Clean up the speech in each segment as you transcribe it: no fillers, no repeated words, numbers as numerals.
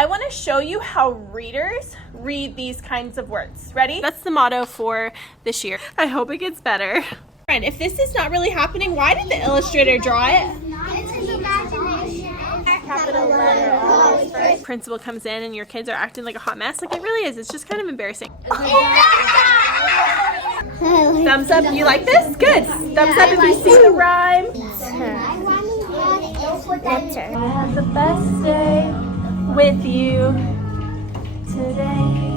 I want to show you how readers read these kinds of words. Ready? That's the motto for this year. I hope it gets better. Friend, if this is not really happening, why did the illustrator draw it? It's his imagination. Capital letter always first. Principal comes in and your kids are acting like a hot mess. Like, it really is. It's just kind of embarrassing. Thumbs up. You like this? Good. Thumbs up if you see the rhyme. I have the best day with you today.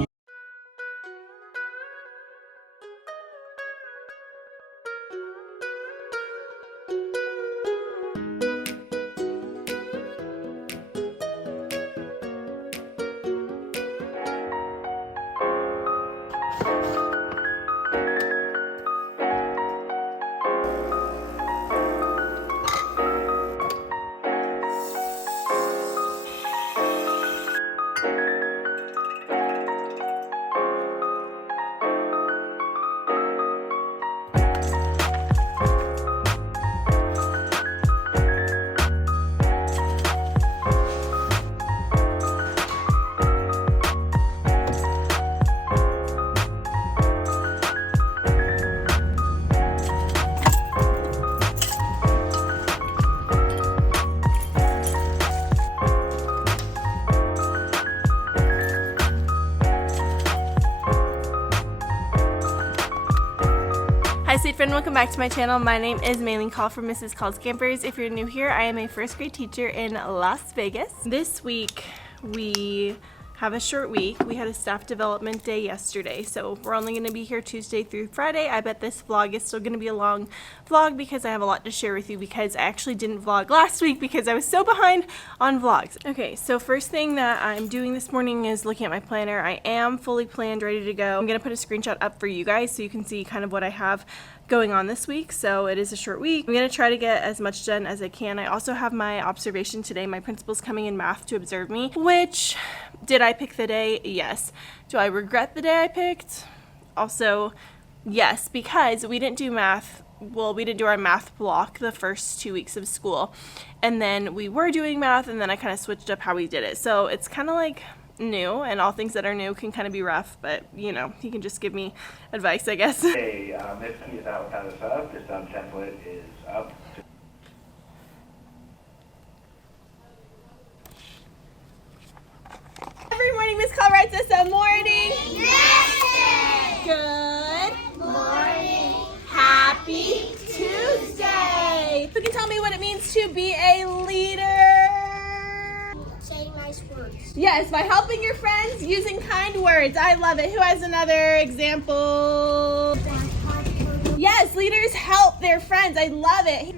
Hi sweet friend, welcome back to my channel. My name is Maylene Call from Mrs. Call's Campers. If you're new here, I am a first grade teacher in Las Vegas. This week we have a short week. We had a staff development day yesterday, so we're only going to be here Tuesday through Friday. I bet this vlog is still going to be a long vlog because I have a lot to share with you because I actually didn't vlog last week because I was so behind on vlogs. Okay, so first thing that I'm doing this morning is looking at my planner. I am fully planned, ready to go. I'm going to put a screenshot up for you guys so you can see kind of what I have going on this week. So it is a short week. I'm going to try to get as much done as I can. I also have my observation today. My principal's coming in math to observe me, which, did I pick the day? Yes. Do I regret the day I picked? Also, yes, because we didn't do math. Well, we didn't do our math block the first 2 weeks of school. And then we were doing math, and then I kind of switched up how we did it. So it's kind of like new, and all things that are new can kind of be rough, but you know, he can just give me advice, I guess. Hey, this key is out kind of stuff. This template is up. Every morning, Miss Call writes us a morning. Yes. Good Morning. Happy Tuesday. Who can tell me what it means to be a leader? Say nice words. Yes, by helping your friends using kind words. I love it. Who has another example? Yes, leaders help their friends. I love it.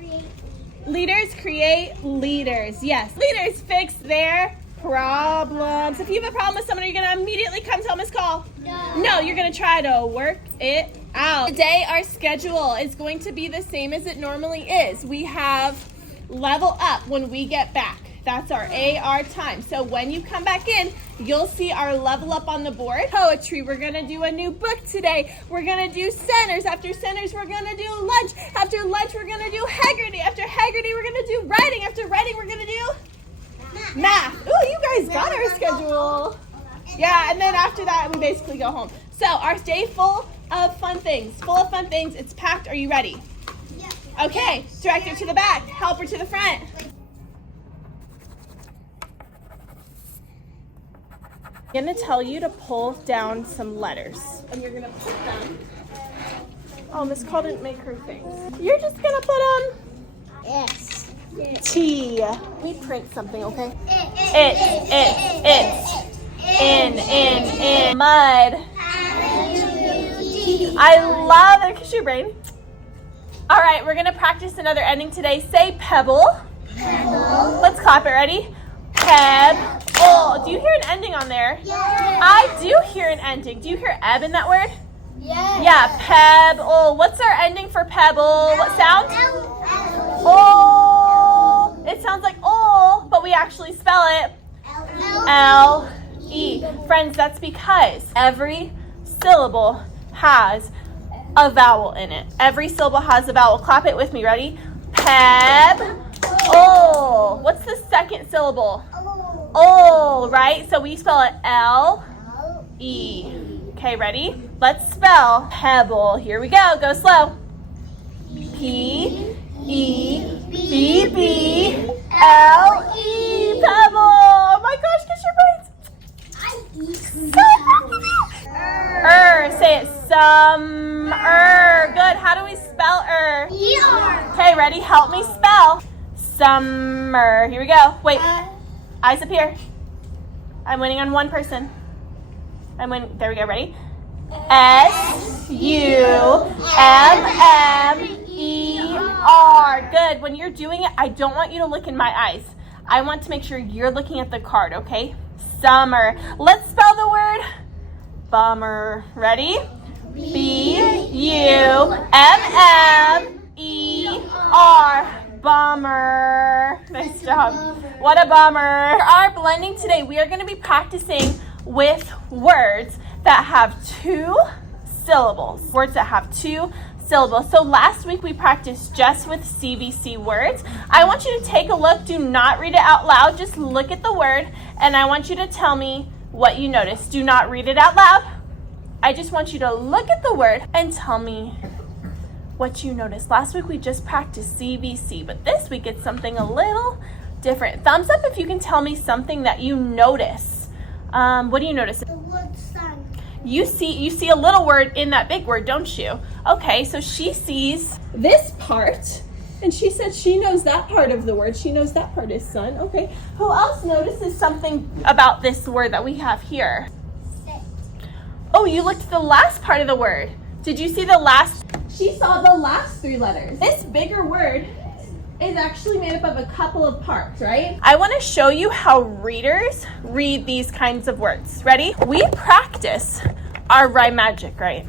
Leaders create leaders. Yes, leaders fix their problems. If you have a problem with someone, are you going to immediately come tell Miss Call? No, you're going to try to work it out. Today, our schedule is going to be the same as it normally is. We have level up when we get back. That's our AR time. So when you come back in, you'll see our level up on the board. Poetry, we're gonna do a new book today. We're gonna do centers. After centers, we're gonna do lunch. After lunch, we're gonna do Haggerty. After Haggerty, we're gonna do writing. After writing, we're gonna do math. Ooh, you guys got our schedule. Yeah, and then after that, we basically go home. So our day full of fun things. Full of fun things. It's packed. Are you ready? Okay, director to the back, helper to the front. I'm going to tell you to pull down some letters, and you're going to put them. Oh, Miss Call didn't make her things. You're just going to put Yes. T. Let me print something, okay? It's. In. Mud. I love it. Kiss your brain. All right, we're going to practice another ending today. Say pebble. Pebble. Let's clap it. Ready? Peb. Oh, do you hear an ending on there? Yes. I do hear an ending. Do you hear ebb in that word? Yes. Yeah, pebble. What's our ending for pebble? What sound? L. Oh. It sounds like oh, but we actually spell it L-E. Friends, that's because every syllable has a vowel in it. Every syllable has a vowel. Clap it with me. Ready? Peb. Oh. What's the second syllable? ol, right? So we spell it L-E. Okay, ready? Let's spell pebble. Here we go. Go slow. P-E-B-B-L-E. Pebble. Oh my gosh, kiss your brains. Say it. Summer. Good. How do we spell E-R. Okay, ready? Help me spell summer. Here we go. Wait. Eyes up here. I'm winning on one person. I'm winning. There we go. Ready? S-U-M-M-E-R. Good. When you're doing it, I don't want you to look in my eyes. I want to make sure you're looking at the card, okay? Summer. Let's spell the word bummer. Ready? B-U-M-M-E-R. Bummer. Nice job. What a bummer. For our blending today, we are going to be practicing with words that have 2 syllables. Words that have 2 syllables. So last week we practiced just with CVC words. I want you to take a look. Do not read it out loud. Just look at the word, and I want you to tell me what you notice. Do not read it out loud. I just want you to look at the word and tell me what you noticed. Last week we just practiced CVC, but this week it's something a little different. Thumbs up if you can tell me something that you notice. What do you notice? The word sun. You see a little word in that big word, don't you? Okay, so she sees this part, and she said she knows that part of the word. She knows that part is sun. Okay, who else notices something about this word that we have here? Sit. Oh, you looked at the last part of the word. Did you see the last? She saw the last 3 letters. This bigger word is actually made up of a couple of parts, right? I want to show you how readers read these kinds of words. Ready? We practice our Rhyme Magic, right?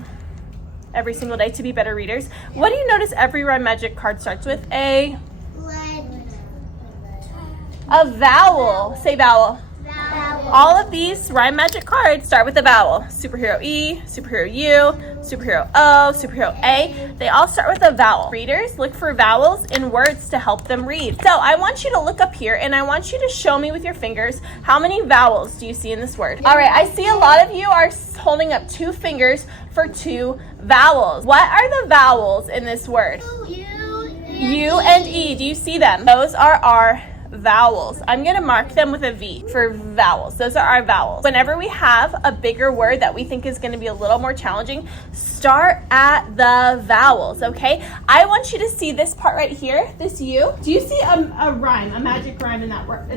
Every single day to be better readers. What do you notice every Rhyme Magic card starts with? A vowel. Say vowel. All of these Rhyme Magic cards start with a vowel. Superhero E, Superhero U, Superhero O, Superhero A. They all start with a vowel. Readers, look for vowels in words to help them read. So I want you to look up here, and I want you to show me with your fingers how many vowels do you see in this word. All right, I see a lot of you are holding up 2 fingers for 2 vowels. What are the vowels in this word? U and E. Do you see them? Those are our vowels. I'm going to mark them with a V for vowels. Those are our vowels. Whenever we have a bigger word that we think is going to be a little more challenging, start at the vowels, okay? I want you to see this part right here, this U. Do you see a rhyme, a magic rhyme in that part?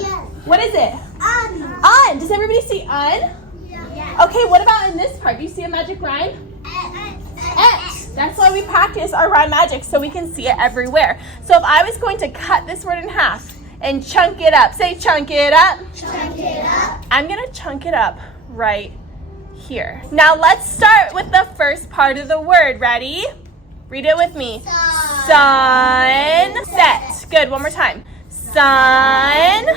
Yes. What is it? Un. Does everybody see un? Yes. Okay, what about in this part? Do you see a magic rhyme? X. That's why we practice our rhyme magic, so we can see it everywhere. So if I was going to cut this word in half and chunk it up, say chunk it up. Chunk it up. I'm going to chunk it up right here. Now let's start with the first part of the word. Ready? Read it with me. Sunset. Good, one more time. Sunset.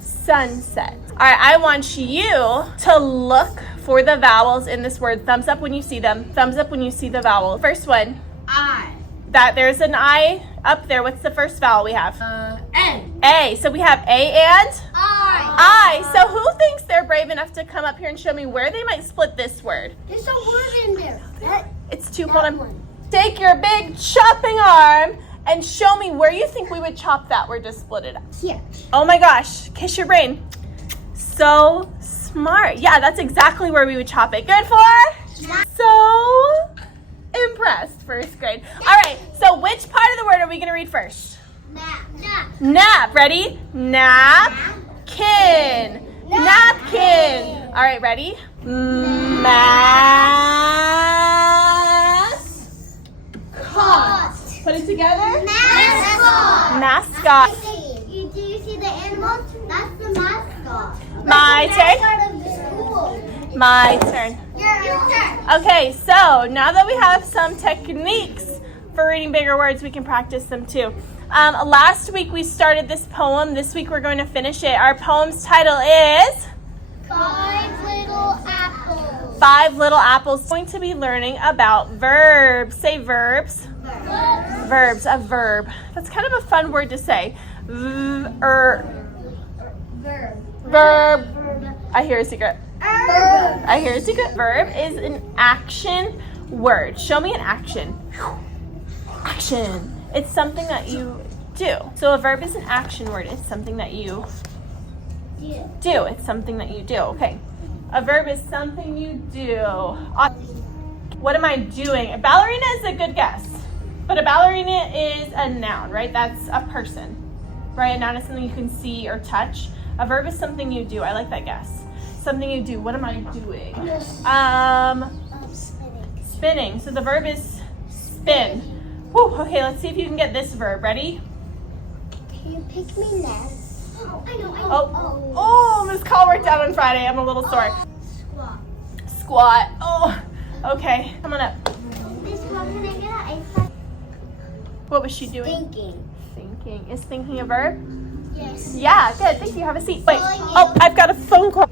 Sunset. All right, I want you to look for the vowels in this word. Thumbs up when you see them. Thumbs up when you see the vowel. First one. I. There's an I up there. What's the first vowel we have? N. A. So we have A and I. So who thinks they're brave enough to come up here and show me where they might split this word? There's a word in there. It's 2. Hold on. Take your big chopping arm and show me where you think we would chop that word to split it up. Here. Oh my gosh. Kiss your brain. So smart. Yeah, that's exactly where we would chop it. Good for? So impressed, first grade. All right, so which part of the word are we going to read first? Nap. Ready? Napkin. Napkin. All right, ready? Mascot. Put it together. Mascot. Do you see the animals? That's the mascot. My turn. Part of the school. My turn. Your turn. Okay, so now that we have some techniques for reading bigger words, we can practice them too. Last week we started this poem. This week we're going to finish it. Our poem's title is 5 Little Apples. 5 Little Apples. We're going to be learning about verbs. Say verbs. Verbs, a verb. That's kind of a fun word to say. Verb. Verb. I hear a secret. Verb. I hear a secret. Verb is an action word. Show me an action. Action. It's something that you do. So a verb is an action word. It's something that you do. It's something that you do. Okay. A verb is something you do. What am I doing? A ballerina is a good guess. But a ballerina is a noun, right? That's a person. Right? A noun is something you can see or touch. A verb is something you do. I like that guess. Something you do. What am I doing? Spinning. So the verb is spin. Whew, okay, let's see if you can get this verb. Ready? Can you pick me next? Oh, I know. Oh, this call worked out on Friday. I'm a little sore. Squat. Oh, okay. Come on up. This one, can I get an ice? What was she doing? Thinking. Is thinking a verb? Yes. Yeah, good. Thank you. Have a seat. Wait. Oh, I've got a phone call.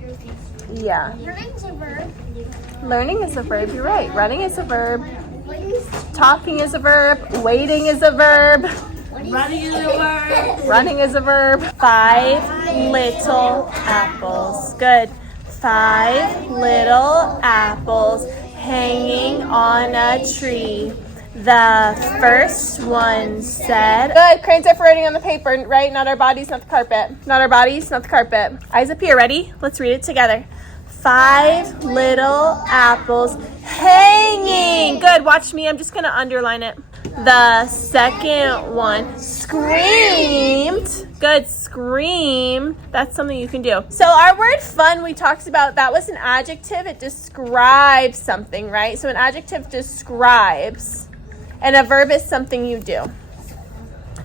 Yeah. Running's a verb. Learning is a verb. You're right. Running is a verb. Talking is a verb. Waiting is a verb. Running is a verb. Running is a verb. 5 little apples. Good. 5 little apples hanging on a tree. The first one said, good, cranes are for writing on the paper, right? Not our bodies, not the carpet. Not our bodies, not the carpet. Eyes up here, ready? Let's read it together. 5 little apples hanging. Good, watch me, I'm just gonna underline it. The second one screamed. Good, scream. That's something you can do. So our word fun we talked about, that was an adjective. It describes something, right? So an adjective describes. And a verb is something you do.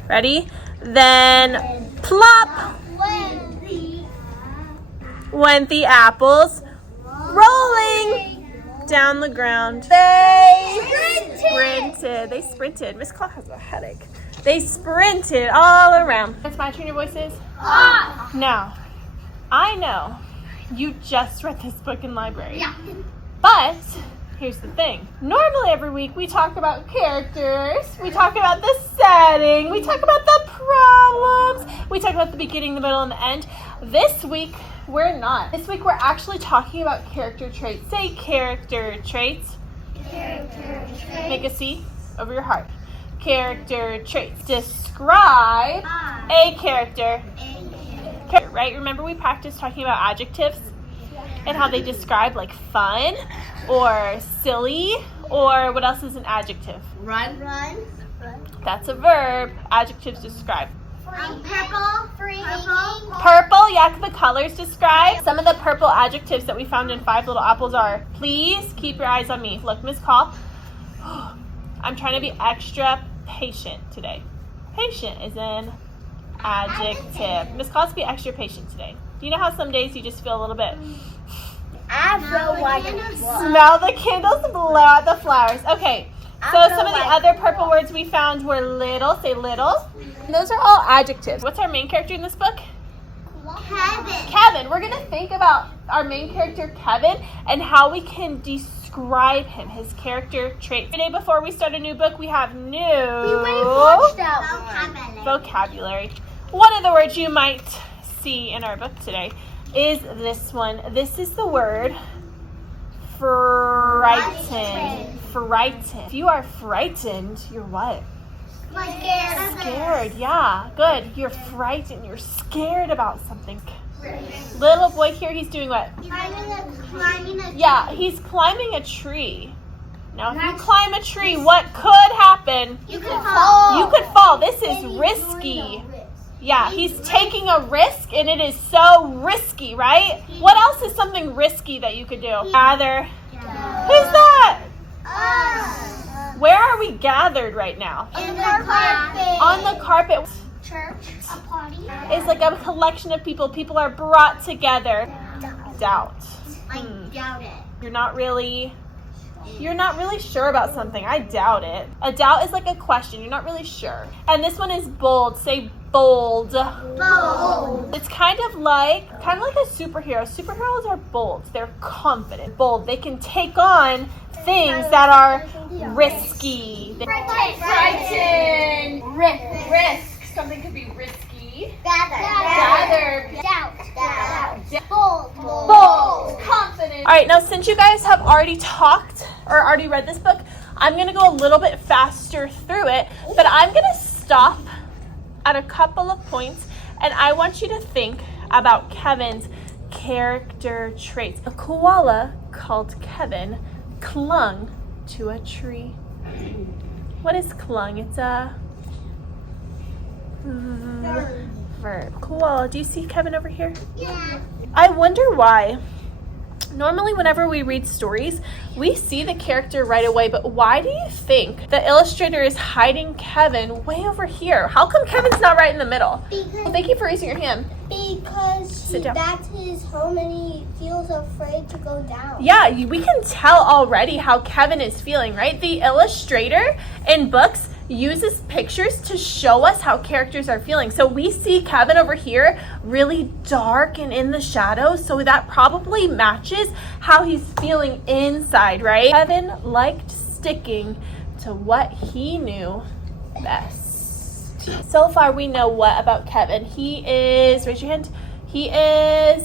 Ready? Then plop went the apples rolling down the ground. They sprinted. They sprinted. Miss Claw has a headache. They sprinted all around. It's my turn. Your voice is? Now, I know you just read this book in library. Yeah. But here's the thing. Normally every week we talk about characters, we talk about the setting, we talk about the problems, we talk about the beginning, the middle, and the end. This week we're not. This week we're actually talking about character traits. Say character traits. Character trait. Make a C over your heart. Character traits. Describe a character. Right? Remember we practiced talking about adjectives and how they describe like fun or silly, or what else is an adjective? Run. That's a verb. Adjectives describe. Purple. Purple, yeah, the colors describe. Some of the purple adjectives that we found in 5 Little Apples are, please keep your eyes on me. Look, Miss Call, I'm trying to be extra patient today. Patient is an adjective. Miss Call, be extra patient today. Do you know how some days you just feel a little bit... Smell the candles, blow out the flowers. Okay, so some of the other purple words we found were little. Say little. And those are all adjectives. What's our main character in this book? Kevin. We're going to think about our main character, Kevin, and how we can describe him, his character traits. Today, before we start a new book, we have vocabulary. One of the words you might see in our book today is this one. This is the word frightened. Frightened. If you are frightened, you're what? Scared. Yeah, good. You're frightened. You're scared about something. Little boy here, he's doing what? Yeah, he's climbing a tree. Now, if you climb a tree, what could happen? You could fall. You could fall. This is risky. Yeah, he's taking a risk, and it is so risky, right? What else is something risky that you could do? Gather. Who's that? Where are we gathered right now? In the carpet. On the carpet. Church. A party. It's like a collection of people. People are brought together. Doubt. I doubt it. You're not really sure about something. I doubt it. A doubt is like a question. You're not really sure. And this one is bold. Say bold. Bold. It's kind of like a superhero. Superheroes are bold. They're confident. Bold. They can take on things that are risky. Frightened. Risk. Something could be risky. Gather. Doubt. Bold. Confident. All right, now since you guys have already talked or already read this book, I'm going to go a little bit faster through it, but I'm going to stop at a couple of points, and I want you to think about Kevin's character traits. A koala called Kevin clung to a tree. What is clung? It's a verb. Koala. Do you see Kevin over here? Yeah. I wonder why. Normally, whenever we read stories, we see the character right away, but why do you think the illustrator is hiding Kevin way over here? How come Kevin's not right in the middle? Because, Thank you for raising your hand. because that's his home and he feels afraid to go down. Yeah, we can tell already how Kevin is feeling, right? The illustrator in books uses pictures to show us how characters are feeling. So we see Kevin over here really dark and in the shadows, so that probably matches how he's feeling inside, right? Kevin liked sticking to what he knew best. So far we know what about Kevin? He is, raise your hand, he's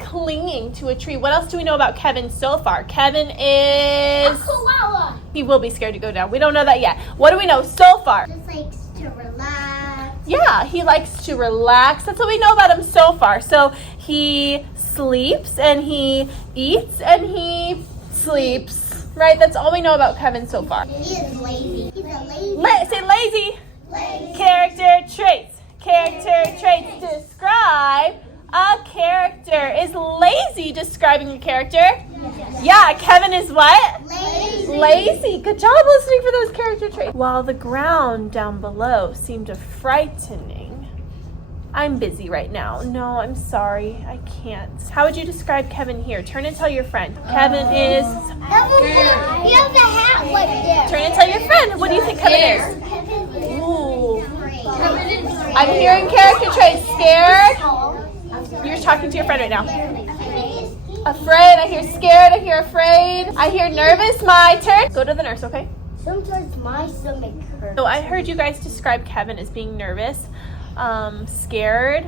clinging to a tree. What else do we know about Kevin so far? Kevin is A koala. He will be scared to go down. We don't know that yet. What do we know so far? Just likes to relax. Yeah, he likes to relax. That's what we know about him so far. So he sleeps and he eats and he sleeps. Right? That's all we know about Kevin so far. He is lazy. He's a lazy. Say lazy. Lazy. Character traits. Character traits describe a character. Is lazy describing a character? Yeah, Kevin is what? Lazy. Lazy. Good job listening for those character traits. While the ground down below seemed frightening. I'm busy right now. No, I'm sorry. I can't. How would you describe Kevin here? Turn and tell your friend. Kevin is... He has a hat like this. Turn and tell your friend. What do you think Kevin is? Ooh. I'm hearing character traits. Scared. You're talking to your friend right now. Afraid. I hear scared. I hear afraid. I hear nervous. My turn. Go to the nurse, okay? Sometimes my stomach hurts. So I heard you guys describe Kevin as being nervous, scared,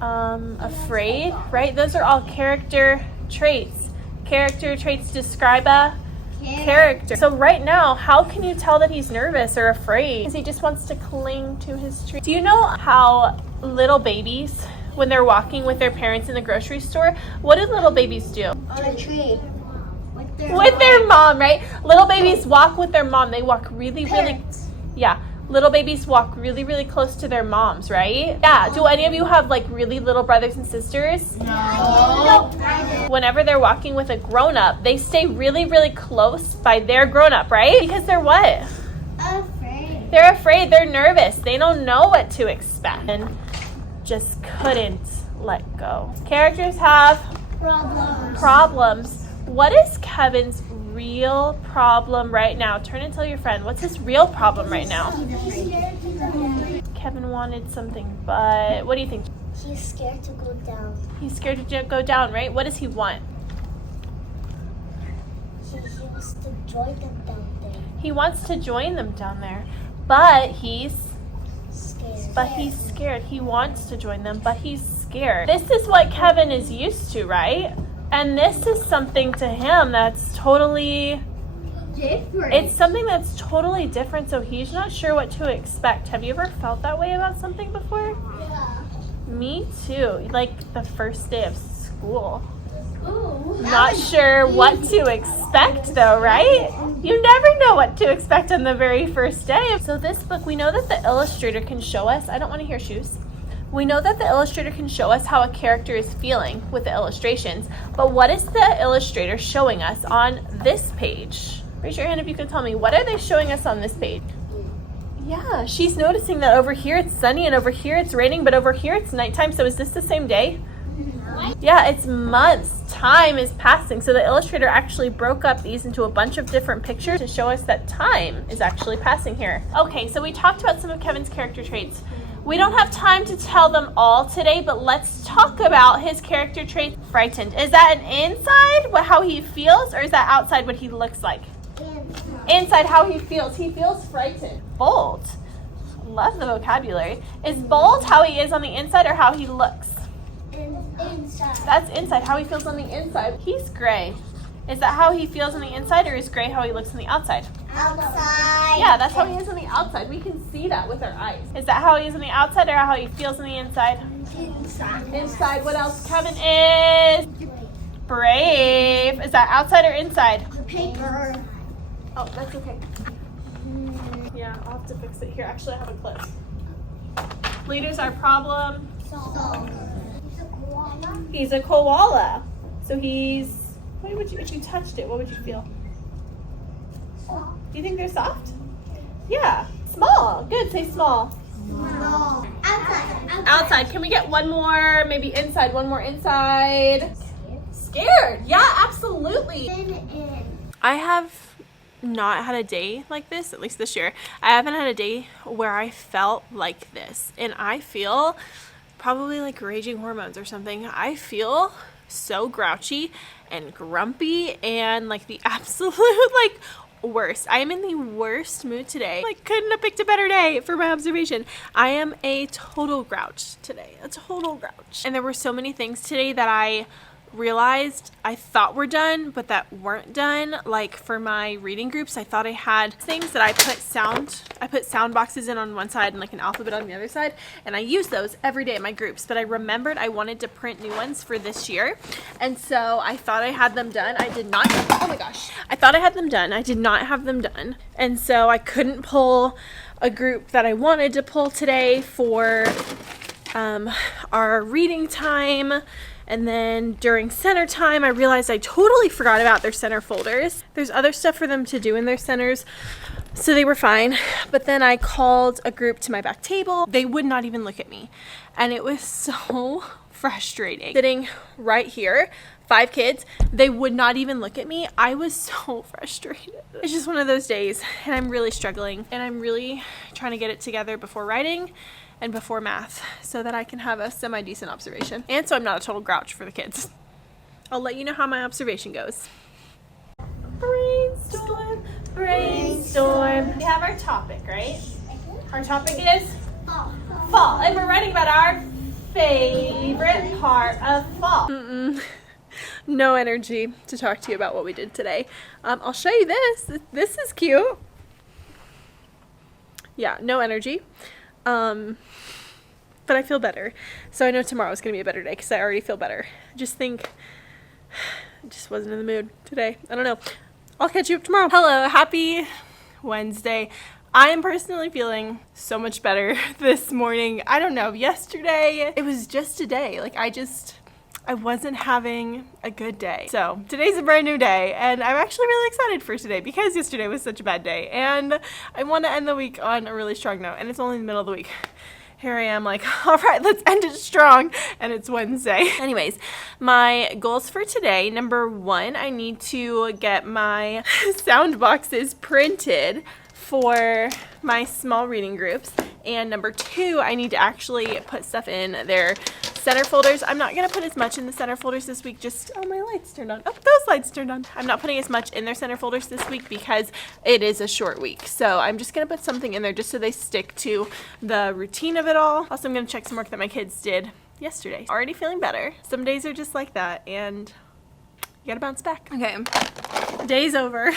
afraid, right? Those are all character traits. Character traits describe a character. So right now, how can you tell that he's nervous or afraid? Because he just wants to cling to his tree. Do you know how little babies, when they're walking with their parents in the grocery store, what do little babies do? On a tree. With their mom, right? Little babies walk with their mom. They walk really, yeah. Little babies walk really, really close to their moms, right? Yeah. Do any of you have like really little brothers and sisters? No. Whenever they're walking with a grown-up, they stay really, really close by their grown-up, right? Because they're what? Afraid. They're afraid. They're nervous. They don't know what to expect. And just couldn't let go. Characters have problems. What is Kevin's real problem right now? Turn and tell your friend. What's his real problem right now? Kevin wanted something, but what do you think? He's scared to go down. He's scared to go down, right? What does he want? He wants to join them down there. He wants to join them down there, but he's Scared. He wants to join them, but he's scared. This is what Kevin is used to, right? And this is something to him that's totally Different. It's something that's totally different, so he's not sure what to expect. Have you ever felt that way about something before? Yeah. Me too. Like the first day of school. Ooh. Not sure what to expect though, right? You never know what to expect on the very first day. So this book, we know that the illustrator can show us, I don't want to hear shoes. We know that the illustrator can show us how a character is feeling with the illustrations, but what is the illustrator showing us on this page? Raise your hand if you can tell me, what are they showing us on this page? Yeah, she's noticing that over here it's sunny and over here it's raining, but over here it's nighttime, so is this the same day? Yeah, it's months. Time is passing. So the illustrator actually broke up these into a bunch of different pictures to show us that time is actually passing here. Okay, so we talked about some of Kevin's character traits. We don't have time to tell them all today, but let's talk about his character trait. Frightened. Is that an inside, how he feels, or is that outside what he looks like? Inside, how he feels. He feels frightened. Bold. Love the vocabulary. Is bold how he is on the inside or how he looks? That's inside, how he feels on the inside. He's gray. Is that how he feels on the inside, or is gray how he looks on the outside? Outside. Yeah, that's how he is on the outside. We can see that with our eyes. Is that how he is on the outside, or how he feels on the inside? Inside. Inside. What else? Kevin is brave. Is that outside or inside? Paper. Oh, that's okay. Yeah, I'll have to fix it here. Actually, I have a clip. Leader's our problem. He's a koala. He's a koala. So he's, what would you, if you touched it, what would you feel? Do you think they're soft? Yeah. Small. Good. Say small. No. Outside. Outside. Can we get one more? Maybe inside. One more inside. Scared. Yeah, absolutely. I have not had a day like this, at least this year. I haven't had a day where I felt like this. And I feel probably like raging hormones or something. I feel so grouchy and grumpy and like the absolute like worst. I am in the worst mood today. Like, couldn't have picked a better day for my observation. I am a total grouch today. A total grouch. And there were so many things today that I realized I thought were done but that weren't done. Like for my reading groups, I thought I had things that I put sound boxes in on one side and like an alphabet on the other side, and I use those every day in my groups, but I remembered I wanted to print new ones for this year, and so I thought I had them done. I did not. Oh my gosh, I thought I had them done. I did not have them done, and so I couldn't pull a group that I wanted to pull today for our reading time. And then during center time, I realized I totally forgot about their center folders. There's other stuff for them to do in their centers, so they were fine. But then I called a group to my back table. They would not even look at me. And it was so frustrating. Sitting right here, 5 kids, they would not even look at me. I was so frustrated. It's just one of those days, and I'm really struggling. And I'm really trying to get it together before writing and before math so that I can have a semi-decent observation. And so I'm not a total grouch for the kids. I'll let you know how my observation goes. Brainstorm, brainstorm. We have our topic, right? Our topic is fall. And we're writing about our favorite part of fall. No energy to talk to you about what we did today. I'll show you this. This is cute. Yeah, no energy. But I feel better. So I know tomorrow's going to be a better day because I already feel better. I just think I just wasn't in the mood today. I don't know. I'll catch you up tomorrow. Hello, happy Wednesday. I am personally feeling so much better this morning. I don't know, yesterday, it was just a day. Like I wasn't having a good day. So today's a brand new day, and I'm actually really excited for today because yesterday was such a bad day, and I want to end the week on a really strong note, and it's only the middle of the week. Here I am like, all right, let's end it strong, and it's Wednesday. Anyways, my goals for today, number 1, I need to get my sound boxes printed for my small reading groups, and number 2, I need to actually put stuff in their center folders. I'm not going to put as much in the center folders this week, just, oh, my lights turned on. Oh, those lights turned on. I'm not putting as much in their center folders this week because it is a short week. So I'm just going to put something in there just so they stick to the routine of it all. Also, I'm going to check some work that my kids did yesterday. Already feeling better. Some days are just like that, and you got to bounce back. Okay, day's over.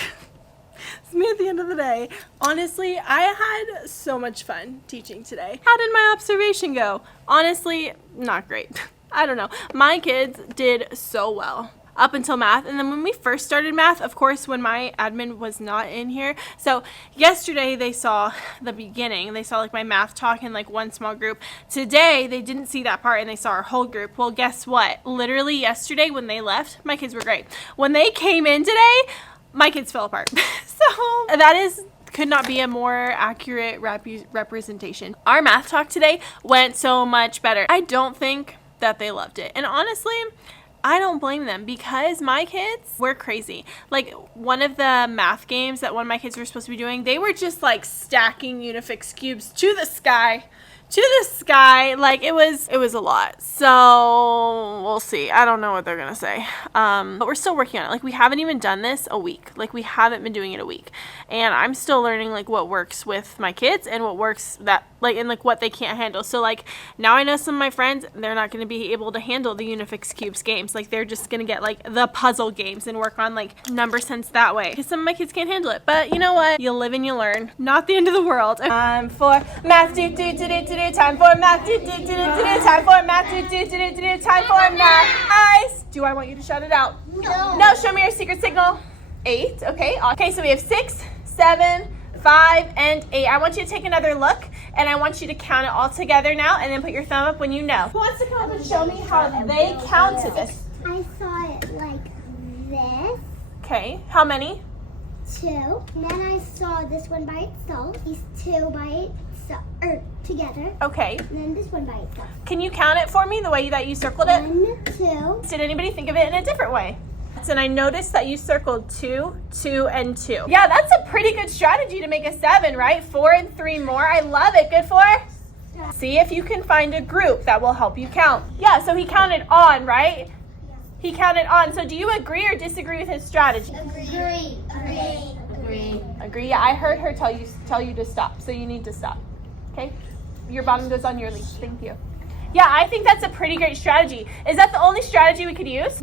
It's me at the end of the day. Honestly, I had so much fun teaching today. How did my observation go? Honestly, not great. I don't know. My kids did so well up until math, and then when we first started math, of course, when my admin was not in here. So yesterday they saw the beginning. They saw like my math talk in like one small group. Today they didn't see that part and they saw our whole group. Well, guess what? Literally yesterday when they left, my kids were great. When they came in today, my kids fell apart. So that could not be a more accurate representation. Our math talk today went so much better. I don't think that they loved it. And honestly, I don't blame them because my kids were crazy. Like one of the math games that one of my kids were supposed to be doing, they were just like stacking Unifix cubes to the sky to the sky. Like it was a lot. So we'll see. I don't know what they're gonna say. But we're still working on it. Like we haven't even done this a week. Like we haven't been doing it a week. And I'm still learning like what works with my kids and what works and what they can't handle. So like now I know some of my friends, they're not gonna be able to handle the Unifix Cubes games. Like they're just gonna get like the puzzle games and work on like number sense that way. Because some of my kids can't handle it. But you know what? You live and you learn. Not the end of the world. Time for math, do. Time for math, do. Time for math, do. Time for math. Guys, do I want you to shout it out? No, show me your secret signal. 8, okay. Okay, so we have 6, 7, 5, and 8. I want you to take another look, and I want you to count it all together now, and then put your thumb up when you know. Who wants to come up and show me how they counted this? I saw it like this. Okay, how many? 2. And then I saw this one by itself. These 2 by itself, together. Okay. And then this one by itself. Can you count it for me the way that you circled it? 1, 2. Did anybody think of it in a different way? And I noticed that you circled 2, 2, and 2. Yeah, that's a pretty good strategy to make a 7, right? 4 and 3 more. I love it. Good for? See if you can find a group that will help you count. Yeah, so he counted on, right? He counted on. So do you agree or disagree with his strategy? Agree. Yeah, I heard her tell you to stop. So you need to stop. Okay? Your bottom goes on your leash. Thank you. Yeah, I think that's a pretty great strategy. Is that the only strategy we could use?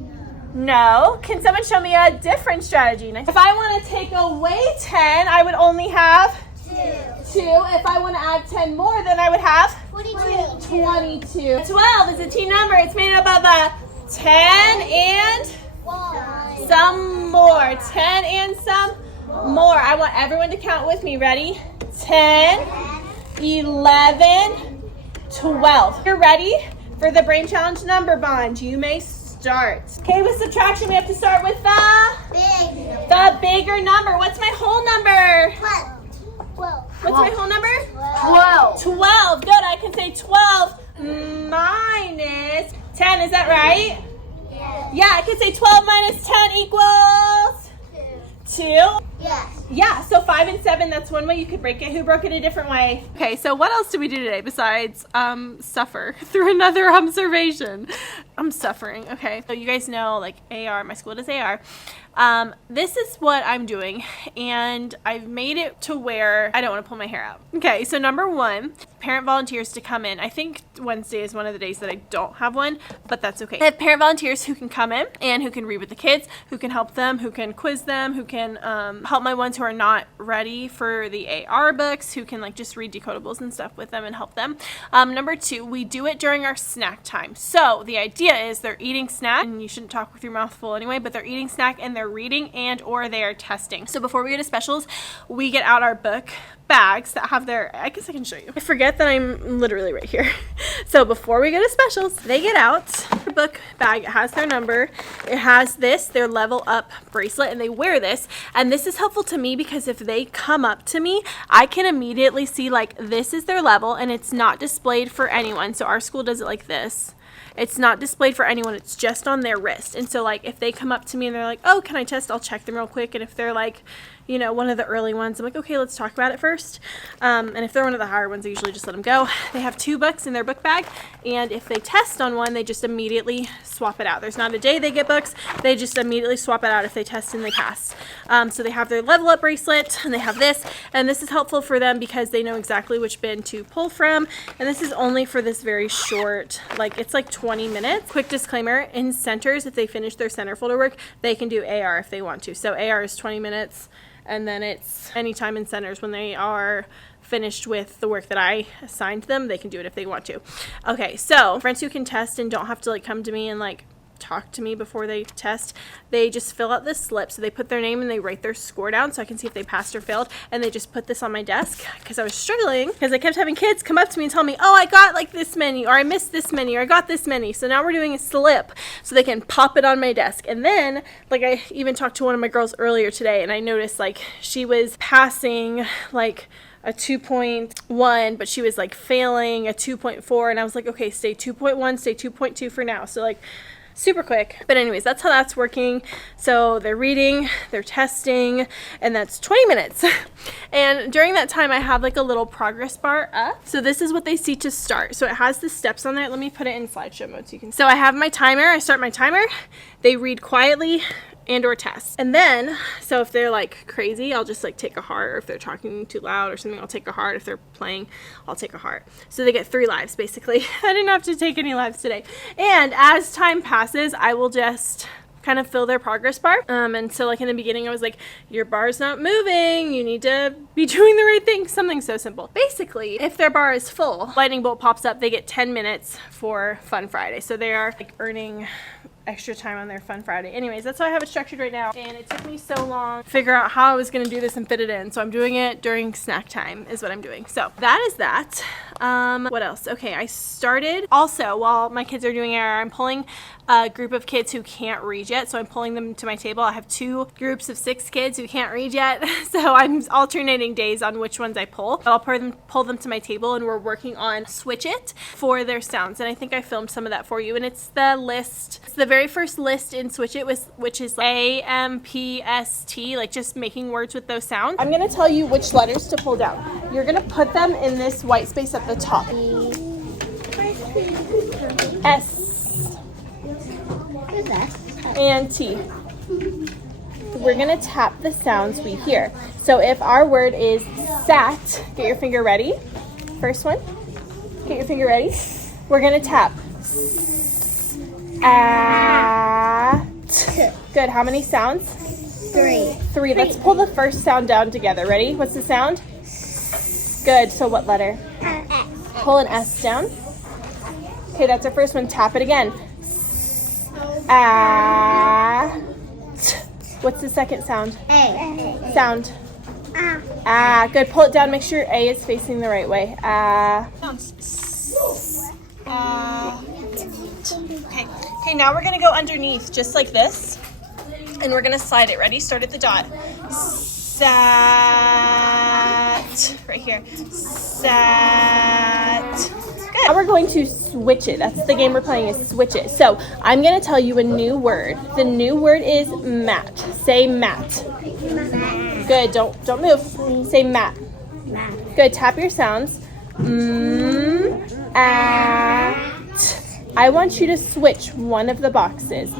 No. Can someone show me a different strategy? If I want to take away 10, I would only have 2. If I want to add 10 more, then I would have 22. 12 is a team number. It's made up of a 10 and some more. 10 and some more. I want everyone to count with me. Ready? 10, 11, 12. You're ready for the Brain Challenge number bond. You may start. Okay, with subtraction, we have to start with the bigger number. What's my whole number? 12. What's my whole number? 12. 12. Good. I can say 12 minus 10. Is that right? Yes. Yeah, I can say 12 minus 10 equals 2. Yes. Yeah, so 5 and 7, that's one way you could break it. Who broke it a different way? Okay, so what else did we do today besides suffer through another observation? I'm suffering, okay. So you guys know, like AR, my school does AR. This is what I'm doing, and I've made it to where I don't want to pull my hair out. Okay, so number 1, parent volunteers to come in. I think Wednesday is one of the days that I don't have one, but that's okay. I have parent volunteers who can come in and who can read with the kids, who can help them, who can quiz them, who can help my ones who are not ready for the AR books, who can like just read decodables and stuff with them and help them. Number 2, we do it during our snack time. So the idea is they're eating snack, and you shouldn't talk with your mouth full anyway, but they're eating snack and they're reading and or they are testing. So before we go to specials, we get out our book bags that have their, I guess I can show you. I forget that I'm literally right here. So before we go to specials, they get out the book bag. It has their number. It has their level up bracelet, and they wear this. And this is helpful to me because if they come up to me, I can immediately see like this is their level, and it's not displayed for anyone. So our school does it like this. It's not displayed for anyone. It's just on their wrist. And so like if they come up to me and they're like, oh, can I test? I'll check them real quick. And if they're like, you know, one of the early ones, I'm like, okay, let's talk about it first. And if they're one of the higher ones, I usually just let them go. They have 2 books in their book bag. And if they test on one, they just immediately swap it out. There's not a day they get books. They just immediately swap it out if they test and they pass. So they have their level up bracelet, and they have this. And this is helpful for them because they know exactly which bin to pull from. And this is only for this very short, like it's like 20 minutes. Quick disclaimer, in centers, if they finish their center folder work, they can do AR if they want to. So AR is 20 minutes. And then it's anytime in centers when they are finished with the work that I assigned them, they can do it if they want to. Okay, so friends who can test and don't have to like come to me and like talk to me before they test, they just fill out this slip. So they put their name and they write their score down so I can see if they passed or failed. And they just put this on my desk because I was struggling because I kept having kids come up to me and tell me, oh, I got like this many, or I missed this many, or I got this many. So now we're doing a slip so they can pop it on my desk. And then like I even talked to one of my girls earlier today, and I noticed like she was passing like a 2.1, but she was like failing a 2.4, and I was like, okay, stay 2.1, stay 2.2 for now. So like super quick. But anyways, that's how that's working. So they're reading, they're testing, and that's 20 minutes. And during that time, I have like a little progress bar up. So this is what they see to start. So it has the steps on there. Let me put it in slideshow mode so you can see. So I have my timer. I start my timer. They read quietly and or test. And then, so if they're like crazy, I'll just like take a heart, or if they're talking too loud or something, I'll take a heart. If they're playing, I'll take a heart. So they get 3 lives basically. I didn't have to take any lives today. And as time passes, I will just kind of fill their progress bar. And so like in the beginning, I was like, your bar's not moving. You need to be doing the right thing. Something so simple. Basically, if their bar is full, lightning bolt pops up, they get 10 minutes for Fun Friday. So they are like earning extra time on their Fun Friday. Anyways, that's how I have it structured right now. And it took me so long to figure out how I was gonna do this and fit it in. So I'm doing it during snack time is what I'm doing. So that is that. What else? Okay, I started also while my kids are doing it, I'm pulling a group of kids who can't read yet. So I'm pulling them to my table. I have 2 groups of 6 kids who can't read yet. So I'm alternating days on which ones I pull. But I'll pull them to my table, and we're working on Switch It for their sounds. And I think I filmed some of that for you. And it's the list. It's the very first list in Switch It, which is AMPST, like just making words with those sounds. I'm gonna tell you which letters to pull down. You're gonna put them in this white space at the top. S. And T. We're gonna tap the sounds we hear. So if our word is sat, get your finger ready. First one, get your finger ready. We're gonna tap at. Good, how many sounds? 3. 3, let's pull the first sound down together. Ready? What's the sound? Good, so what letter? S. Pull an S down. Okay, that's our first one. Tap it again. At. What's the second sound? A. Sound. Ah. Good. Pull it down. Make sure A is facing the right way. Sounds. Okay. Okay, now we're going to go underneath just like this. And we're going to slide it. Ready? Start at the dot. Sat. Right here. Sat. Good. Now we're going to switch it. That's the game we're playing, is switch it. So I'm going to tell you a new word. The new word is mat. Say mat. Good. Don't move. Say mat. Good. Tap your sounds. At. I want you to switch one of the boxes.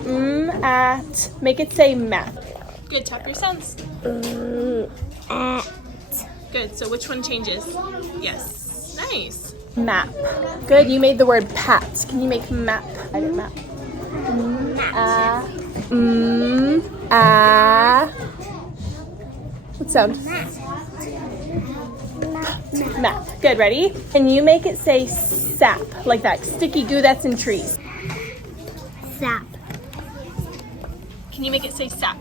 At. Make it say math. Good. Tap your sounds. At. Good. So which one changes? Yes. Nice. Map. Good. You made the word pat. Can you make map? I did map. What sound? Map. Good. Ready? Can you make it say sap, like that sticky goo that's in trees? Sap. Can you make it say sap?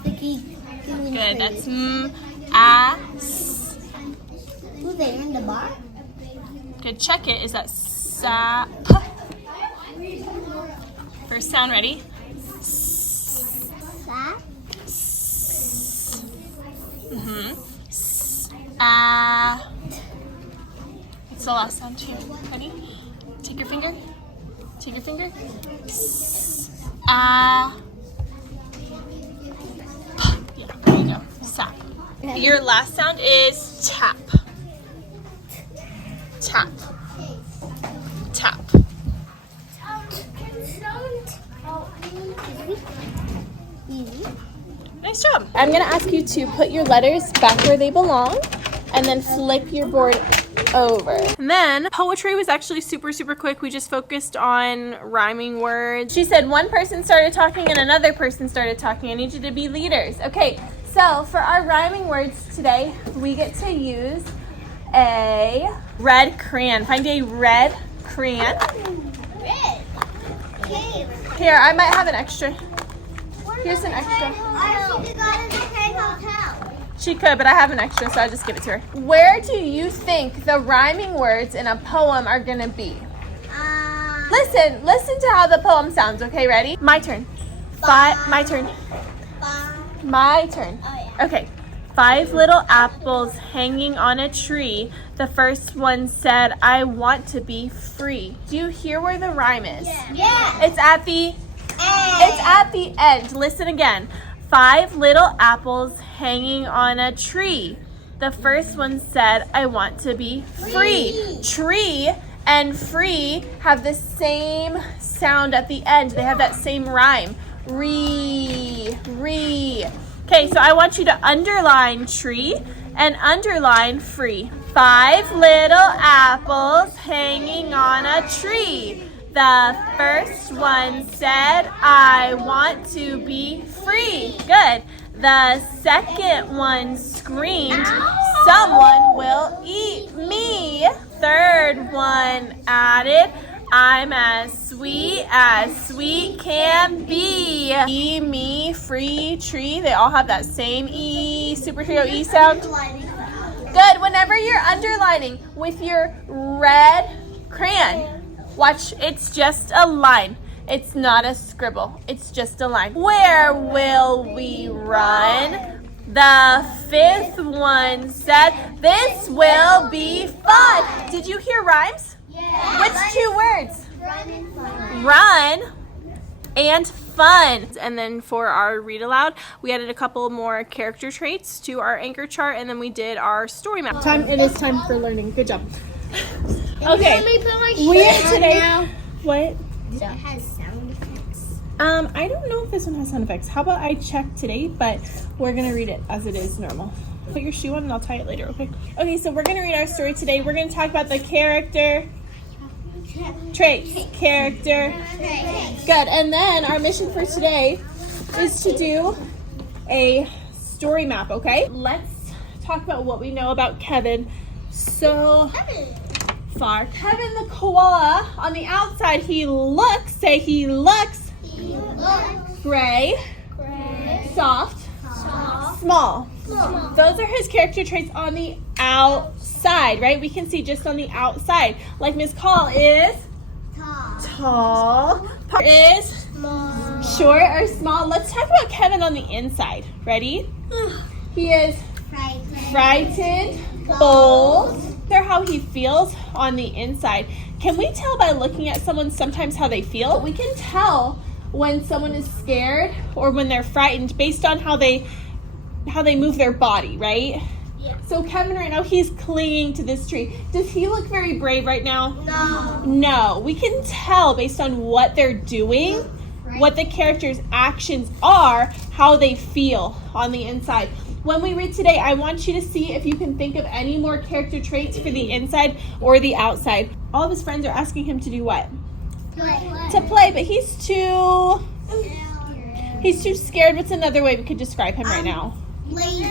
Sticky. Good. That's s. Who's there in the bar? Good. Check it. Is that sap? First sound. Ready? Sap. What's the last sound here? Ready? Take your finger. Take your finger. Yeah, there you go. Sap. Your last sound is tap. Tap. Tap. Easy. Nice job. I'm going to ask you to put your letters back where they belong and then flip your board over. And then poetry was actually super quick. We just focused on rhyming words. She said one person started talking and another person started talking. I need you to be leaders. Okay, so for our rhyming words today, we get to use a red crayon. Find a red crayon. Red. Okay. Here, I might have an extra. Here's an extra. She could, but I have an extra, so I'll just give it to her. Where do you think the rhyming words in a poem are gonna be? Listen to how the poem sounds, okay, ready? My turn. My turn. My turn. Oh, yeah. Okay. 5 little apples hanging on a tree. The first one said, I want to be free. Do you hear where the rhyme is? Yeah. It's at the at the end, listen again. 5 little apples hanging on a tree. The first one said, I want to be free. Tree and free have the same sound at the end. They have that same rhyme. Re. Okay, so I want you to underline tree and underline free. 5 little apples hanging on a tree. The first one said, I want to be free. Good. The second one screamed, someone will eat me. Third one added, I'm as sweet can be. E, me, free, tree. They all have that same E, superhero E sound. Good. Whenever you're underlining with your red crayon, watch, it's just a line. It's not a scribble. It's just a line. Where will we run? The fifth one said, this will be fun. Did you hear rhymes? Yeah. Which 2 words? Run and fun. Run and fun. And then for our read aloud, we added a couple more character traits to our anchor chart, and then we did our story map. It is time for learning. Good job. Okay. We are today. What? It has sound effects. I don't know if this one has sound effects. How about I check today, but we're gonna read it as it is normal. Put your shoe on and I'll tie it later, okay? Okay, so we're gonna read our story today. We're gonna talk about the character traits. Character traits. Good. And then our mission for today is to do a story map, okay? Let's talk about what we know about Kevin so far. Kevin the koala, on the outside, he looks gray, soft, small. Those are his character traits on the outside, right? We can see just on the outside. Like Miss Call is tall. Is Small. short or small. Let's talk about Kevin on the inside. Ready? He is frightened, bold. They're how he feels on the inside. Can we tell by looking at someone sometimes how they feel? We can tell when someone is scared or when they're frightened based on how they move their body, right? Yeah. So Kevin right now, he's clinging to this tree. Does he look very brave right now? No. No. We can tell based on what they're doing, what the character's actions are, how they feel on the inside. When we read today, I want you to see if you can think of any more character traits for the inside or the outside. All of his friends are asking him to do what? To play, but he's too scared. What's another way we could describe him right now? Lazy.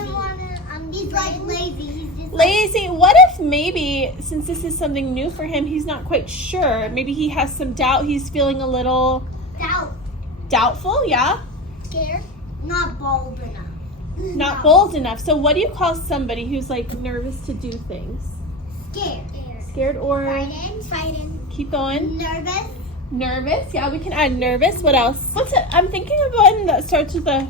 He's like lazy. He's just Lazy. What if maybe, since this is something new for him, he's not quite sure. Maybe he has some doubt. He's feeling a little doubtful, yeah? Scared. Not bold enough. Not bold enough. So what do you call somebody who's like nervous to do things? Scared or Frightened. keep going? Nervous. Yeah, we can add nervous. What else? What's it? I'm thinking of one that starts with a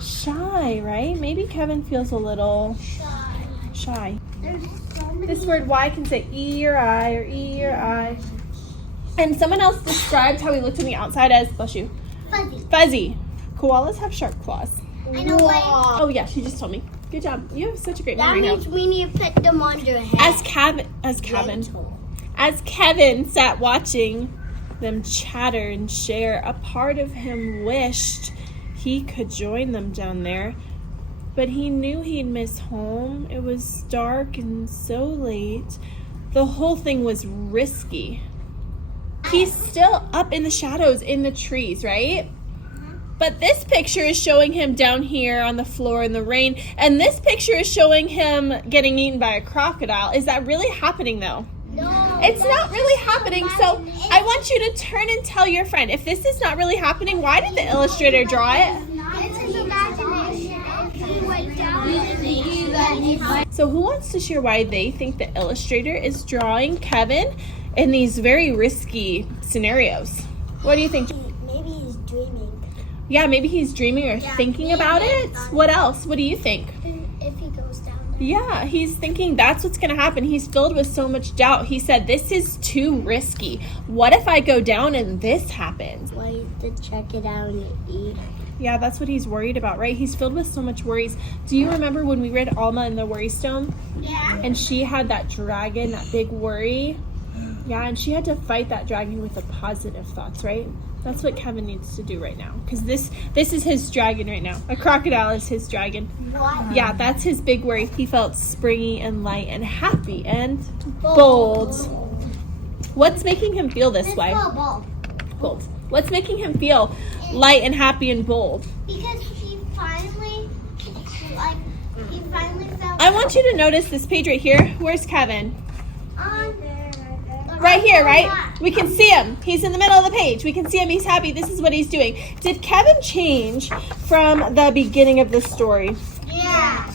shy, right? Maybe Kevin feels a little shy. There's so many. This word Y can say E or I or E or I. And someone else described how he looked on the outside as, bless you, fuzzy. Koalas have sharp claws. I know why. Oh yeah, she just told me. Good job. You have such a great That memory now. means we need to put them on your head. As Kevin sat watching them chatter and share, a part of him wished he could join them down there. But he knew he'd miss home. It was dark and so late. The whole thing was risky. He's still up in the shadows in the trees, right? But this picture is showing him down here on the floor in the rain. And this picture is showing him getting eaten by a crocodile. Is that really happening though? No. It's not really happening. So I want you to turn and tell your friend, if this is not really happening, why did the illustrator draw it? It's his imagination. He went down and he So who wants to share why they think the illustrator is drawing Kevin in these very risky scenarios? What do you think? Maybe he's dreaming. Yeah, maybe he's dreaming or thinking about it. What else? What do you think? If he goes down Yeah, he's thinking that's what's going to happen. He's filled with so much doubt. He said, this is too risky. What if I go down and this happens? Why to check it out and eat? Yeah, that's what he's worried about, right? He's filled with so much worries. Do you remember when we read Alma and the Worry Stone? Yeah. And she had that dragon, that big worry. Yeah, and she had to fight that dragon with the positive thoughts, right? That's what Kevin needs to do right now. Because this is his dragon right now. A crocodile is his dragon. What? Yeah, that's his big worry. He felt springy and light and happy and bold. What's making him feel this way? Bold. What's making him feel light and happy and bold? Because he finally felt. I want you to notice this page right here. Where's Kevin? Right here, right? We can see him. He's in the middle of the page. We can see him. He's happy. This is what he's doing. Did Kevin change from the beginning of the story? Yeah.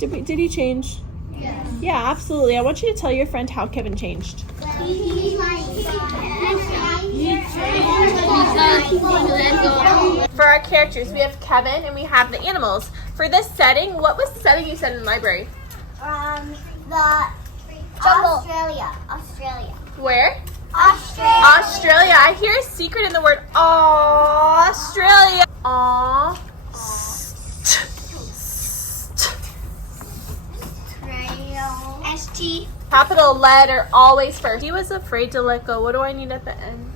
Did he change? Yes. Yeah, absolutely. I want you to tell your friend how Kevin changed. For our characters, we have Kevin and we have the animals. For this setting, what was the setting you said in the library? The Australia. Where? Australia. Australia. I hear a secret in the word Australia. ST. Capital letter always first. He was afraid to let go. What do I need at the end?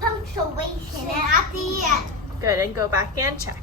Punctuation at the end. Good, and go back and check.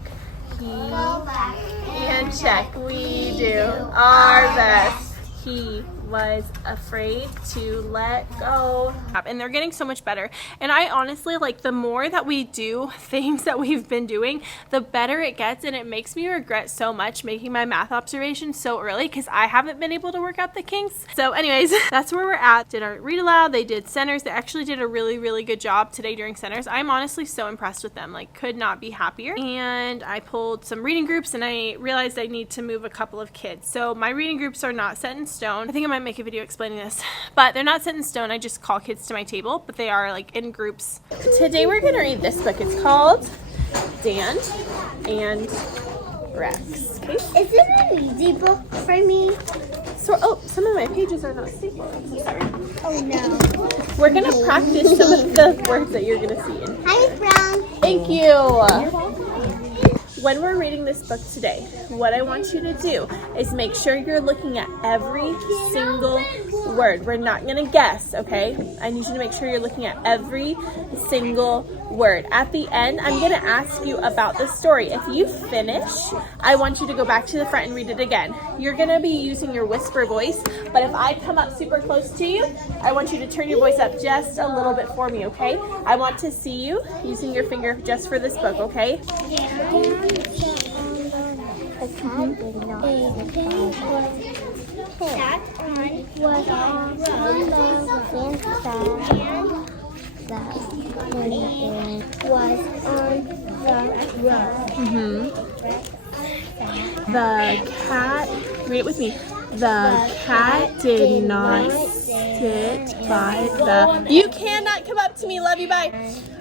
Go back And check. We do our best. He was afraid to let go. And they're getting so much better. And I honestly, like, the more that we do things that we've been doing, the better it gets. And it makes me regret so much making my math observations so early because I haven't been able to work out the kinks. So anyways, that's where we're at. Did our read aloud. They did centers. They actually did a really, really good job today during centers. I'm honestly so impressed with them. Like, could not be happier. And I pulled some reading groups and I realized I need to move a couple of kids. So my reading groups are not set in stone. I think I might make a video explaining this, but they're not set in stone. I just call kids to my table, but they are like in groups. Today we're gonna read this book. It's called Dan and Rex. Okay. Is it an easy book for me? So, some of my pages are not stapled. I'm so sorry. Oh no. We're gonna practice some of the words that you're gonna see in. Hi, Miss Brown. Thank you. When we're reading this book today, what I want you to do is make sure you're looking at every single word. We're not going to guess, okay? I need you to make sure you're looking at every single word. At the end, I'm going to ask you about the story. If you finish, I want you to go back to the front and read it again. You're going to be using your whisper voice, but if I come up super close to you, I want you to turn your voice up just a little bit for me, okay? I want to see you using your finger just for this book, okay? The cat, read it with me. The cat did not sit by the, you cannot come up to me, love you, bye.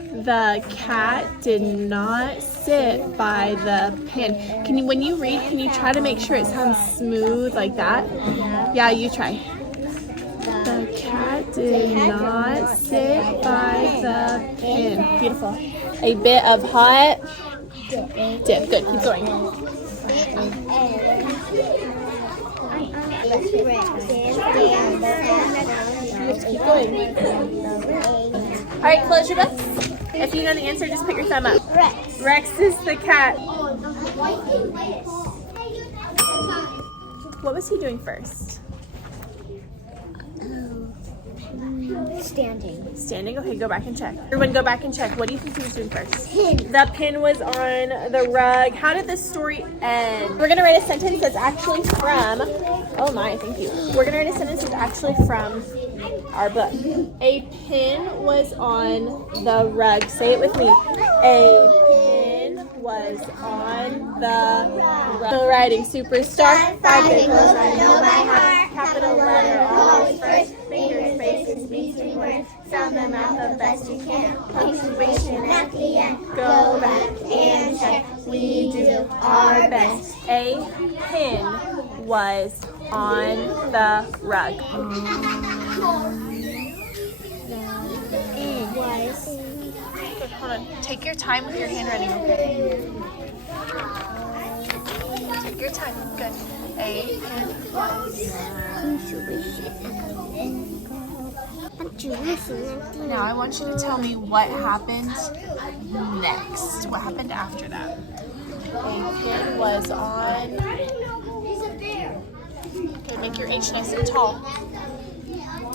The cat did not sit by the pen. Can you, when you read, can you try to make sure it sounds smooth like that? Yeah, you try. The cat did not sit by the pen. Beautiful. A bit of hot dip. Good, keep going. Just keep going. All right, close your books. If you know the answer, just put your thumb up. Rex. Rex is the cat. What was he doing first? Standing. Standing? Okay, go back and check. Everyone go back and check. What do you think he was doing first? Pin. The pin was on the rug. How did this story end? We're going to write a sentence that's actually from, oh my, thank you. We're going to write a sentence that's actually from our book. A pin was on the rug. Say it with me. A pin was on the rug. So writing superstar. 5 fingers, I know by heart. Capital letter always first. Fingers, faces, speech, and words. Sound them out the best you can. Punctuation at the end. Go back and check. We do our best. A pin was on the rug? Good, hold on. Take your time with your handwriting, okay? Take your time. Good. A pen was. Now I want you to tell me what happened next. What happened after that? A pen was on. Okay, make your H nice and tall.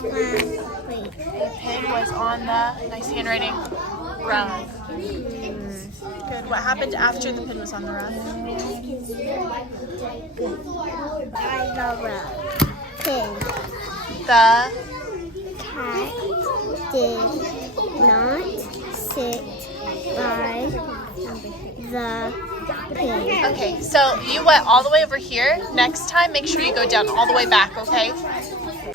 A pen was on the, nice handwriting, rug. Good. What happened after the pen was on the rug? The cat did not sit by the pig. Okay, so you went all the way over here. Next time, make sure you go down all the way back, okay?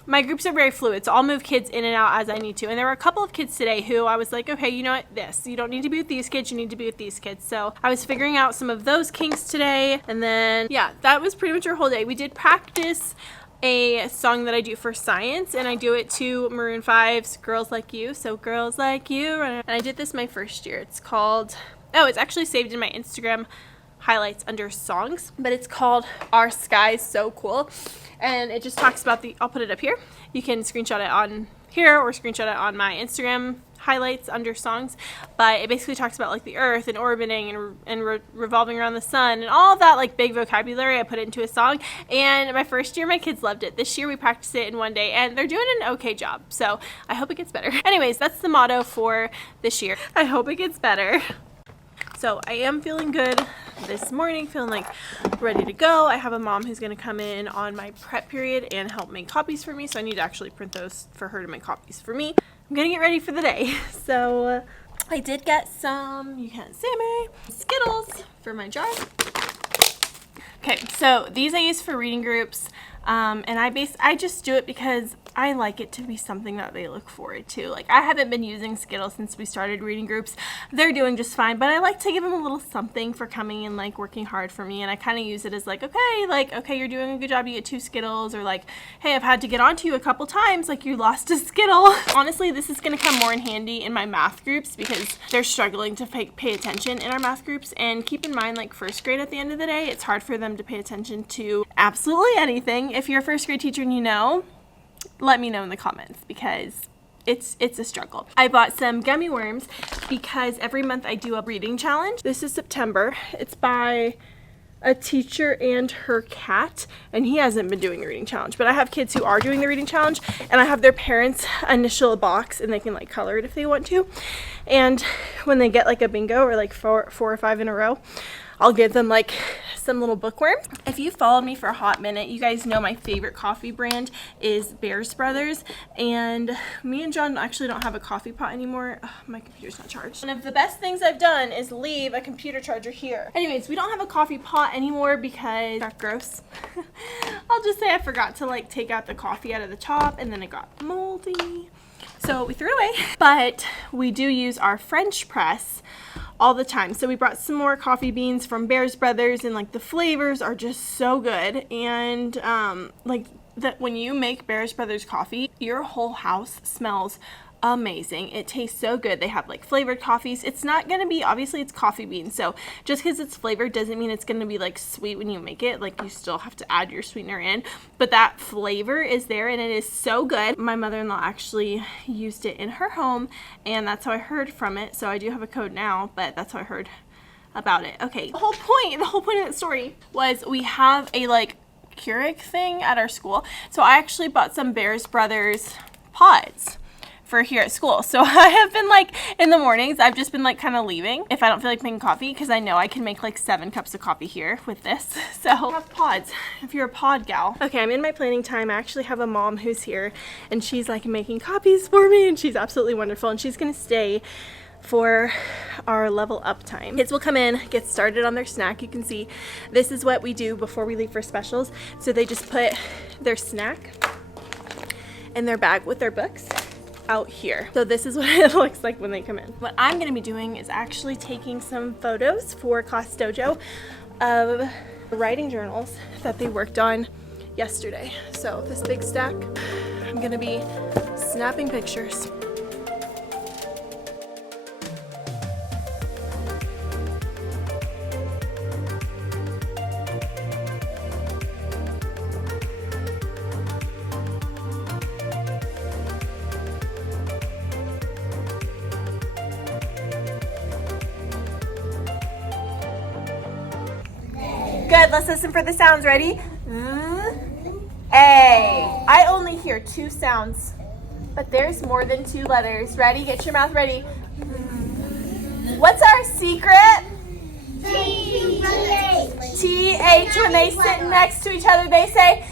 My groups are very fluid, so I'll move kids in and out as I need to. And there were a couple of kids today who I was like, okay, you know what, you don't need to be with these kids, you need to be with these kids. So I was figuring out some of those kinks today. And then, yeah, that was pretty much our whole day. We did practice a song that I do for science, and I do it to Maroon 5's Girls Like You. So Girls Like You. And I did this my first year. It's called, oh, it's actually saved in my Instagram highlights under songs, but it's called Our Sky's So Cool. And it just talks about I'll put it up here. You can screenshot it on here or screenshot it on my Instagram highlights under songs. But it basically talks about like the earth and orbiting and revolving around the sun and all of that like big vocabulary. I put it into a song, and my first year my kids loved it. This year we practiced it in one day and they're doing an okay job. So I hope it gets better. Anyways, that's the motto for this year. I hope it gets better. So I am feeling good this morning, feeling like ready to go. I have a mom who's going to come in on my prep period and help make copies for me. So I need to actually print those for her to make copies for me. I'm going to get ready for the day. So I did get some, you can't see me, Skittles for my jar. Okay, so these I use for reading groups. And I just do it because I like it to be something that they look forward to. Like, I haven't been using Skittles since we started reading groups. They're doing just fine, but I like to give them a little something for coming and like working hard for me. And I kind of use it as like, okay, you're doing a good job, you get 2 Skittles, or like, hey, I've had to get onto you a couple times, like you lost a Skittle. Honestly, this is going to come more in handy in my math groups because they're struggling to pay attention in our math groups. And keep in mind, like first grade at the end of the day, it's hard for them to pay attention to absolutely anything. If you're a first grade teacher and you know, let me know in the comments because it's a struggle. I bought some gummy worms because every month I do a reading challenge. This is September. It's by a teacher and her cat, and he hasn't been doing the reading challenge, but I have kids who are doing the reading challenge, and I have their parents initial a box and they can like color it if they want to. And when they get like a bingo or like four or 5 in a row, I'll give them like some little bookworms. If you followed me for a hot minute, you guys know my favorite coffee brand is Bears Brothers, and me and John actually don't have a coffee pot anymore. Ugh, my computer's not charged. One of the best things I've done is leave a computer charger here. Anyways, we don't have a coffee pot anymore because that's gross. I'll just say I forgot to like take out the coffee out of the top and then it got moldy. So we threw it away, but we do use our French press all the time. So we brought some more coffee beans from Bears Brothers, and like the flavors are just so good. And like that when you make Bears Brothers coffee, your whole house smells amazing. It tastes so good. They have like flavored coffees. It's not going to be, obviously it's coffee beans, so just because it's flavored doesn't mean it's going to be like sweet when you make it. Like you still have to add your sweetener in, but that flavor is there and it is so good. My mother-in-law actually used it in her home and that's how I heard from it. So I do have a code now, but that's how I heard about it. Okay, the whole point of that story was we have a like Keurig thing at our school. So I actually bought some Bears Brothers pods for here at school. So I have been like in the mornings, I've just been like kind of leaving if I don't feel like making coffee because I know I can make like 7 cups of coffee here with this. So I have pods if you're a pod gal. Okay, I'm in my planning time. I actually have a mom who's here and she's like making copies for me and she's absolutely wonderful and she's gonna stay for our level up time. Kids will come in, get started on their snack. You can see this is what we do before we leave for specials. So they just put their snack in their bag with their books out here. So this is what it looks like when they come in. What I'm going to be doing is actually taking some photos for Class Dojo of writing journals that they worked on yesterday. So this big stack, I'm gonna be snapping pictures. Good, let's listen for the sounds. Ready? A. I only hear 2 sounds, but there's more than 2 letters. Ready? Get your mouth ready. What's our secret? T-H. When they sit next to each other, they say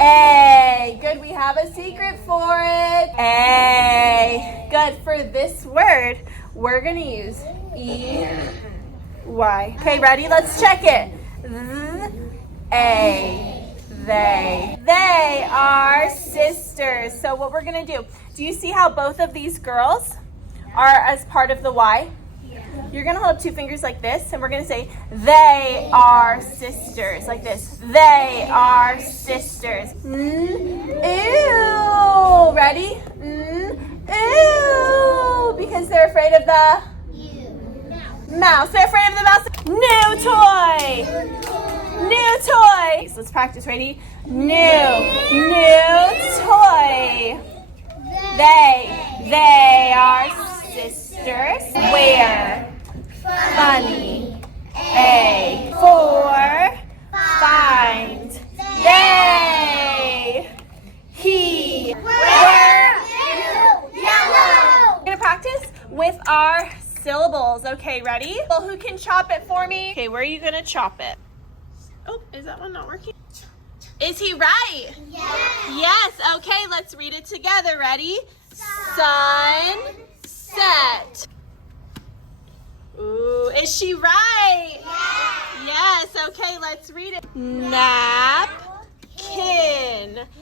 A. Good, we have a secret for it. A. Good, for this word, we're gonna use E-Y. Okay, ready? Let's check it. A. They are sisters. So what we're gonna do you see how both of these girls are as part of the Y? You're gonna hold 2 fingers like this, and we're gonna say, they are sisters, like this. They are sisters. Ew. Ready? Ew. Because they're afraid of the mouse. They're afraid of the mouse. New toy. New toy. So let's practice. Ready? New toy. They are sisters. Where? Funny. A. For. Find. They. He. Where? Yellow. We're gonna practice with our syllables. Okay, ready? Well, who can chop it for me? Okay, where are you gonna chop it? Oh, is that one not working? Is he right? Yes. Yes, okay, let's read it together. Ready? Sunset. Ooh, is she right? Yes. Yes, okay, let's read it. Napkin.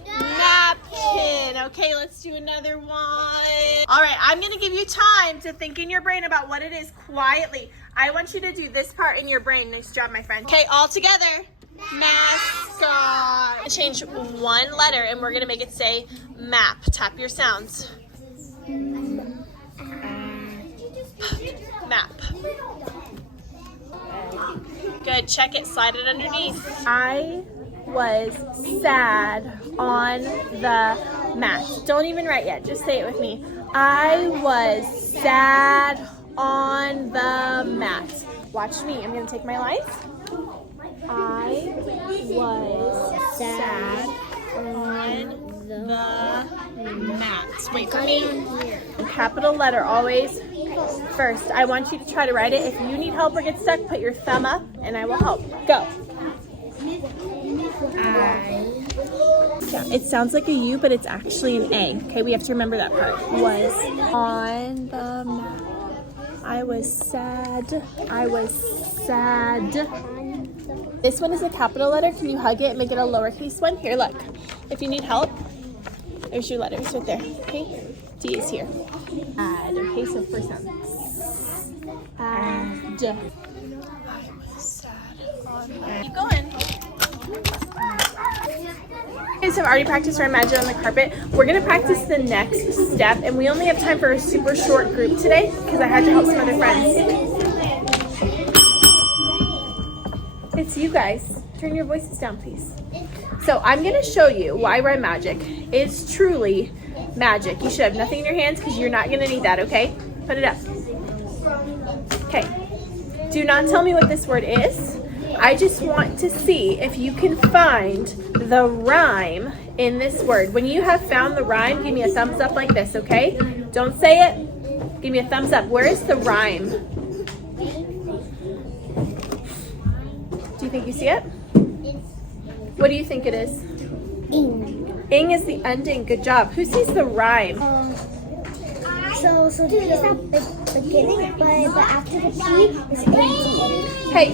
Napkin. Okay, let's do another one. All right, I'm gonna give you time to think in your brain about what it is quietly. I want you to do this part in your brain. Nice job, my friend. Okay, all together. Mascot. Change 1 letter and we're gonna make it say map. Tap your sounds. Map. Good, check it, slide it underneath. I was sad on the mat. Don't even write yet, just say it with me. I was sad on the mat. Watch me, I'm gonna take my lines. I was sad on the mat. Wait for me. Capital letter always first. I want you to try to write it. If you need help or get stuck, put your thumb up and I will help. Go. Yeah, it sounds like a U, but it's actually an A. Okay, we have to remember that part. Was on the mat. I was sad. I was sad. This one is a capital letter. Can you hug it and make it a lowercase one? Here, look. If you need help, there's your letters right there. Okay? D is here. Add. Okay, so first one. Add. I was sad on the... Keep going. Guys have already practiced our magic on the carpet. We're going to practice the next step, and we only have time for a super short group today because I had to help some other friends. It's you guys. Turn your voices down, please. So I'm going to show you why rhyme magic is truly magic. You should have nothing in your hands because you're not going to need that, okay? Put it up. Okay. Do not tell me what this word is. I just want to see if you can find the rhyme in this word. When you have found the rhyme, give me a thumbs up like this, okay? Don't say it. Give me a thumbs up. Where is the rhyme? Do you think you see it? What do you think it is? Ing. Ing is the ending. Good job. Who sees the rhyme? So P is at the beginning, but after the P is AD. Hey.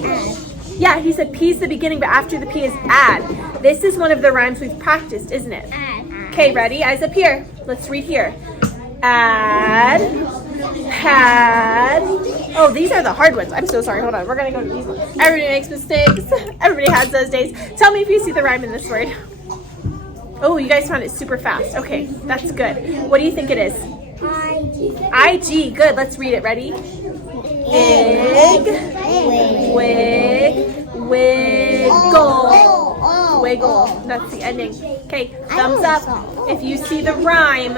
Yeah, he said P is the beginning, but after the P is add. This is one of the rhymes we've practiced, isn't it? Add. Okay, ready? Eyes up here. Let's read here. Add, had, Oh, these are the hard ones. I'm so sorry. Hold on. We're going to go to these ones. Everybody makes mistakes. Everybody has those days. Tell me if you see the rhyme in this word. Oh, you guys found it super fast. Okay, that's good. What do you think it is? IG. Good. Let's read it. Ready? Ig, wig, wiggle. Wiggle. That's the ending. Okay, thumbs up if you see the rhyme.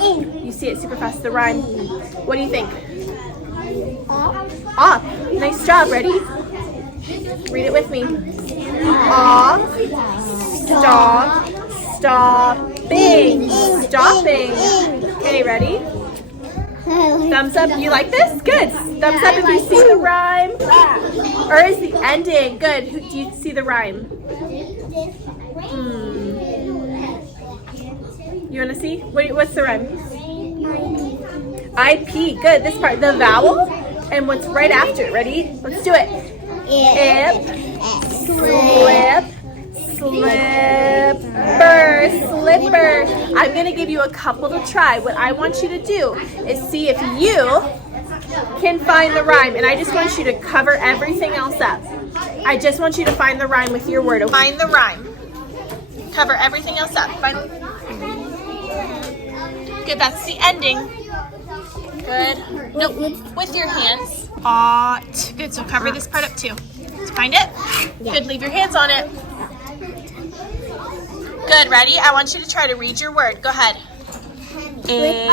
You see it super fast, the rhyme. What do you think? Off. Nice job. Ready? Read it with me. Off. Stop. Stopping. Stopping. Okay, ready? Thumbs up. You like this? Good. Thumbs up if you see the rhyme. Or is the ending? Good. Do you see the rhyme? You want to see? What's the rhyme? IP. Good. This part. The vowel and what's right after it. Ready? Let's do it. Ip. Slip. Slipper. Slipper. I'm going to give you a couple to try. What I want you to do is see if you can find the rhyme. And I just want you to cover everything else up. I just want you to find the rhyme with your word. Find the rhyme. Cover everything else up. Good, that's the ending. Good. Nope, with your hands. Ought. Good, so cover this part up too. Find it? Good, leave your hands on it. Good, ready? I want you to try to read your word. Go ahead. It,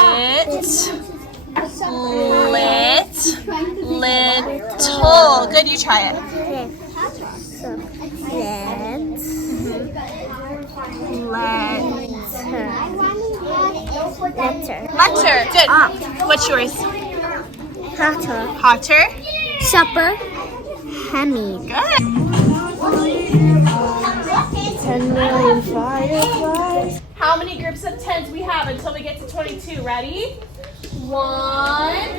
lit, little. Good, you try it. Letter. Good. What's yours? Hotter. Hotter. Supper. Hammy. Good. 10 million fireflies. How many groups of 10s we have until we get to 22? Ready? 1, 2.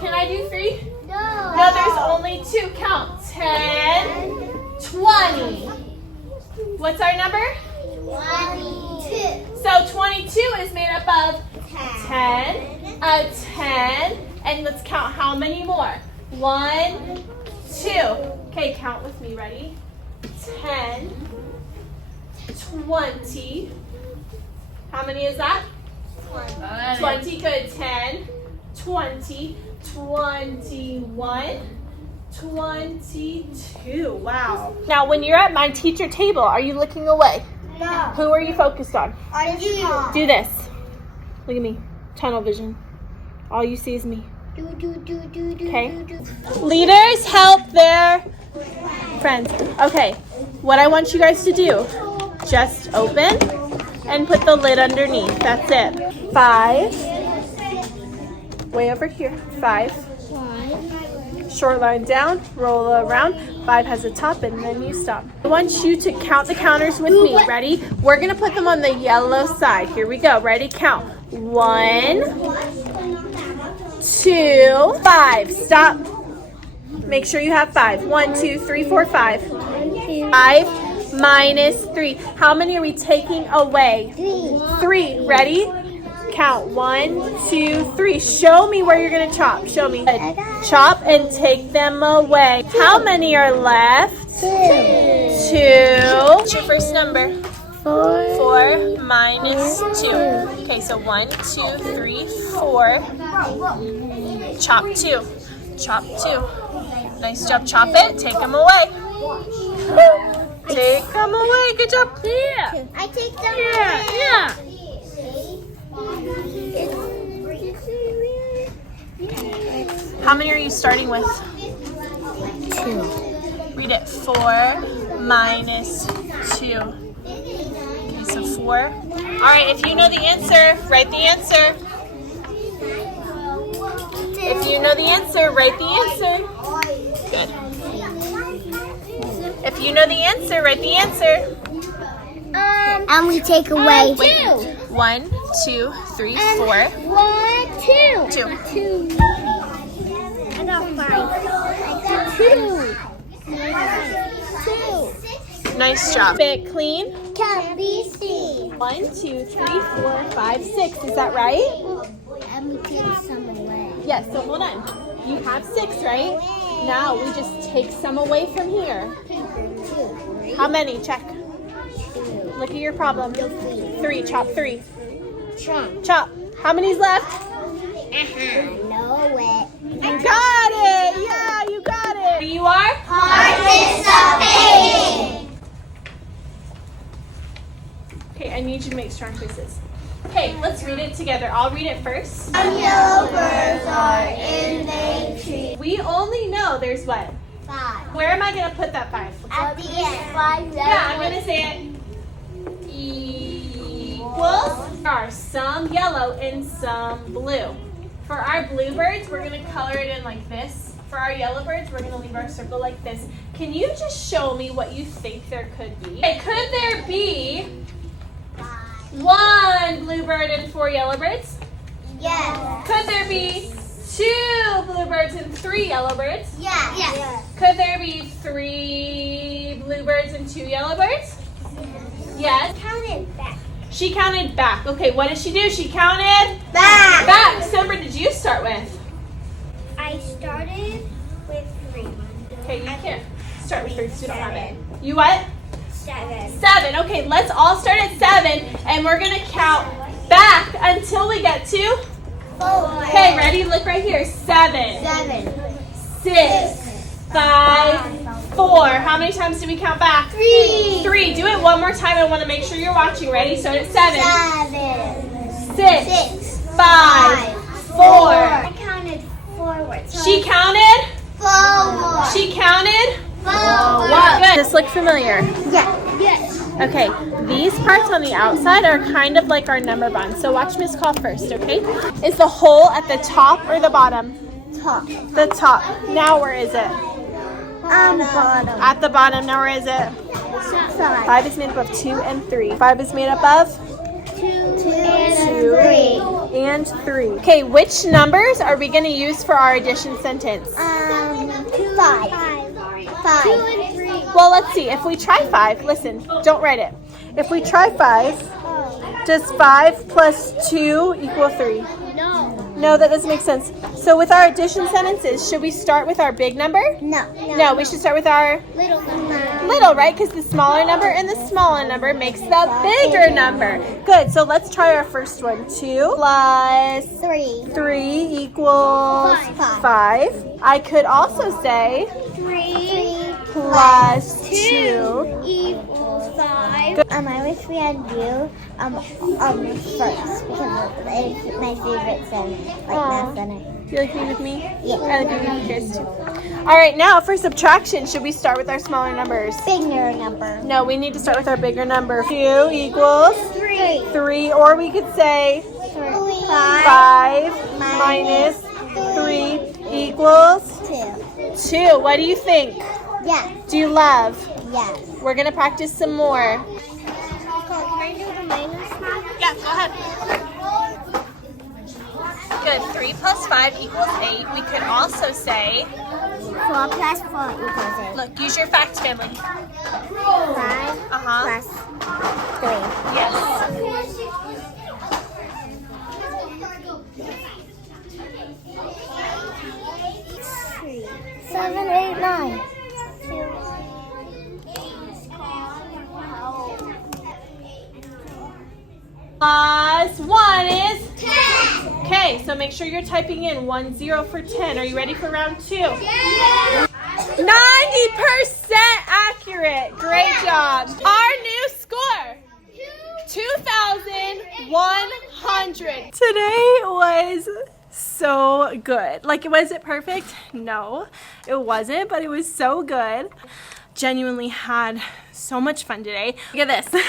Can I do 3? No, there's only 2. Count. 10, 20. What's our number? 22. So 22 is made up of 10, a 10, and let's count how many more. 1, 2. Okay, count with me. Ready? 10, 20. How many is that? 20. Good. 10, 20, 21, 22. Wow. Now, when you're at my teacher table, are you looking away? No. Who are you focused on? You. Do this. Look at me. Tunnel vision. All you see is me. Okay. Leaders help their friends. Okay. What I want you guys to do, just open and put the lid underneath. That's it. 5. Way over here. 5. Short line down, roll around. 5 has a top, and then you stop. I want you to count the counters with me. Ready? We're going to put them on the yellow side. Here we go. Ready? Count. 1, 2, 5. Stop. Make sure you have 5. 1, 2, 3, 4, 5. 5 minus 3. How many are we taking away? 3. Ready? Count. 1, 2, 3. Show me where you're going to chop. Show me. Chop and take them away. How many are left? 2. What's your first number? 4 minus 2. Okay, so 1, 2, 3, 4. Chop 2. Chop 2. Nice job. Chop it. Take them away. Take them away. Good job. Yeah. I take them Yeah. How many are you starting with? 2. Read it. 4 minus 2. Okay, so 4. All right, if you know the answer, write the answer. If you know the answer, write the answer. Good. If you know the answer, write the answer. And we take away 2. 1, 2, 3, 4. 1, 2. 2. 2. I got 5. I got 2. Nice job. Bit clean. Can be seen. 1, 2, 3, 4, 5, 6. Is that right? And we take some away. Yes. Yes, so hold on. You have 6, right? Now we just take some away from here. How many? Check. Look at your problem. 3. Chop 3. Chop. How many's left? Know it. You got it. Yeah, you got it. You are? Participating. Okay, I need you to make strong faces. Okay, let's read it together. I'll read it first. Some yellow birds are in the tree. We only know there's what? 5. Where am I going to put that 5? At the end. 5. Yeah, I'm going to say it. Equals. There are some yellow and some blue. For our bluebirds, we're going to color it in like this. For our yellow birds, we're going to leave our circle like this. Can you just show me what you think there could be? Okay, could there be 1 bluebird and 4 yellowbirds? Yes. Could there be 2 bluebirds and 3 yellowbirds? Yes. Yes. Could there be 3 bluebirds and 2 yellowbirds? Yes. Counted back. She counted back. Okay, what did she do? She counted Back. back. Summer, did you start with? I started with 3. Okay, you can't start with 3 because you don't have it. You what? 7. 7. Okay, let's all start at 7, and we're gonna count back until we get to. 4. Okay, ready? Look right here. 7, 6, 5, 4. How many times do we count back? 3. 3. Do it one more time. I want to make sure you're watching. Ready? Start at 7, 6, 5, 4. I counted forward. So She counted. forward. She counted. Forward. Good. Does this look familiar? Yes. Yes. Okay, these parts on the outside are kind of like our number bond. So watch Miss call first, okay? Is the hole at the top or the bottom? Top. The top. Now where is it? On the bottom. At the bottom. Now where is it? 5 is made up of 2 and 3. 5 is made up of 2 2 and 3. Okay, which numbers are we going to use for our addition sentence? 5. 5. 2 and 3. Well, let's see. If we try 5, listen, don't write it. If we try 5, does 5 plus 2 equal 3? No. No, that doesn't make sense. So with our addition sentences, should we start with our big number? No. No, we should start with our Little number. little, right? Because the smaller number and the smaller number makes the bigger number. Good, so let's try our first one. 2 plus 3 equals 5. I could also say 3 plus 2. equals 5. I wish we had you first because it's my favorite center, math center. You like being with me? Yeah. I like being with you guys too. All right, now for subtraction, should we start with our smaller numbers? Bigger number. No, we need to start with our bigger number. 2 equals 3, or we could say 5 minus 3 equals 2. What do you think? Yes. Do you love? Yes. We're going to practice some more. Can I do the minus math? Yeah, go ahead. Good. 3 plus 5 equals 8. We could also say, 4 plus 4 equals 8. look, use your facts family. 5 Uh-huh. plus 3. Yes. 7, 8, 9. Plus 1 is 10. Okay, so make sure you're typing in 10 for 10. Are you ready for round 2? Yeah. 90% accurate. Great job. Our new score, 2,100. Today was so good. Like, was it perfect? No, it wasn't, but it was so good. Genuinely had so much fun today. Look at this.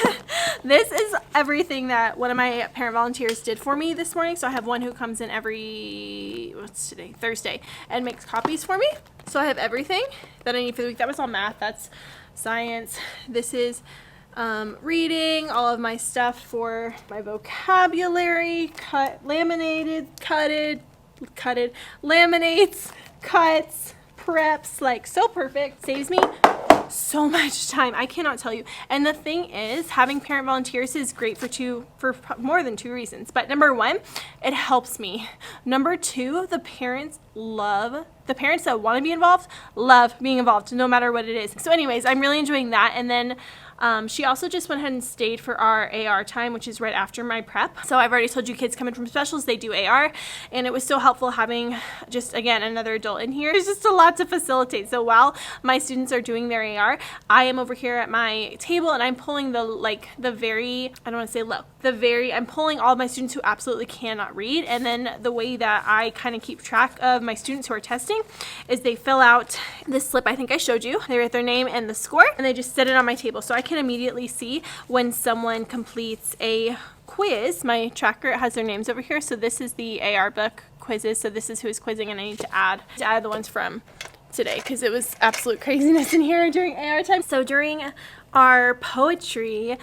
This is everything that one of my parent volunteers did for me this morning. So I have one who comes in every, what's today? Thursday, and makes copies for me. So I have everything that I need for the week. That was all math. That's science. This is reading, all of my stuff for my vocabulary, laminates, cuts, preps, like so perfect. Saves me so much time. I cannot tell you. And the thing is, having parent volunteers is great for more than 2 reasons. But number 1, it helps me. Number 2, the parents that want to be involved love being involved no matter what it is. So anyways, I'm really enjoying that. And then she also just went ahead and stayed for our AR time, which is right after my prep. So I've already told you, kids coming from specials, they do AR, and it was so helpful having just, again, another adult in here. It's just a lot to facilitate. So while my students are doing their AR, I am over here at my table and I'm pulling I'm pulling all of my students who absolutely cannot read. And then the way that I kind of keep track of my students who are testing is they fill out this slip I think I showed you. They write their name and the score, and they just set it on my table. So I can immediately see when someone completes a quiz. My tracker has their names over here. So this is the AR book quizzes. So this is who is quizzing, and I need to add the ones from today because it was absolute craziness in here during AR time. So during our poetry,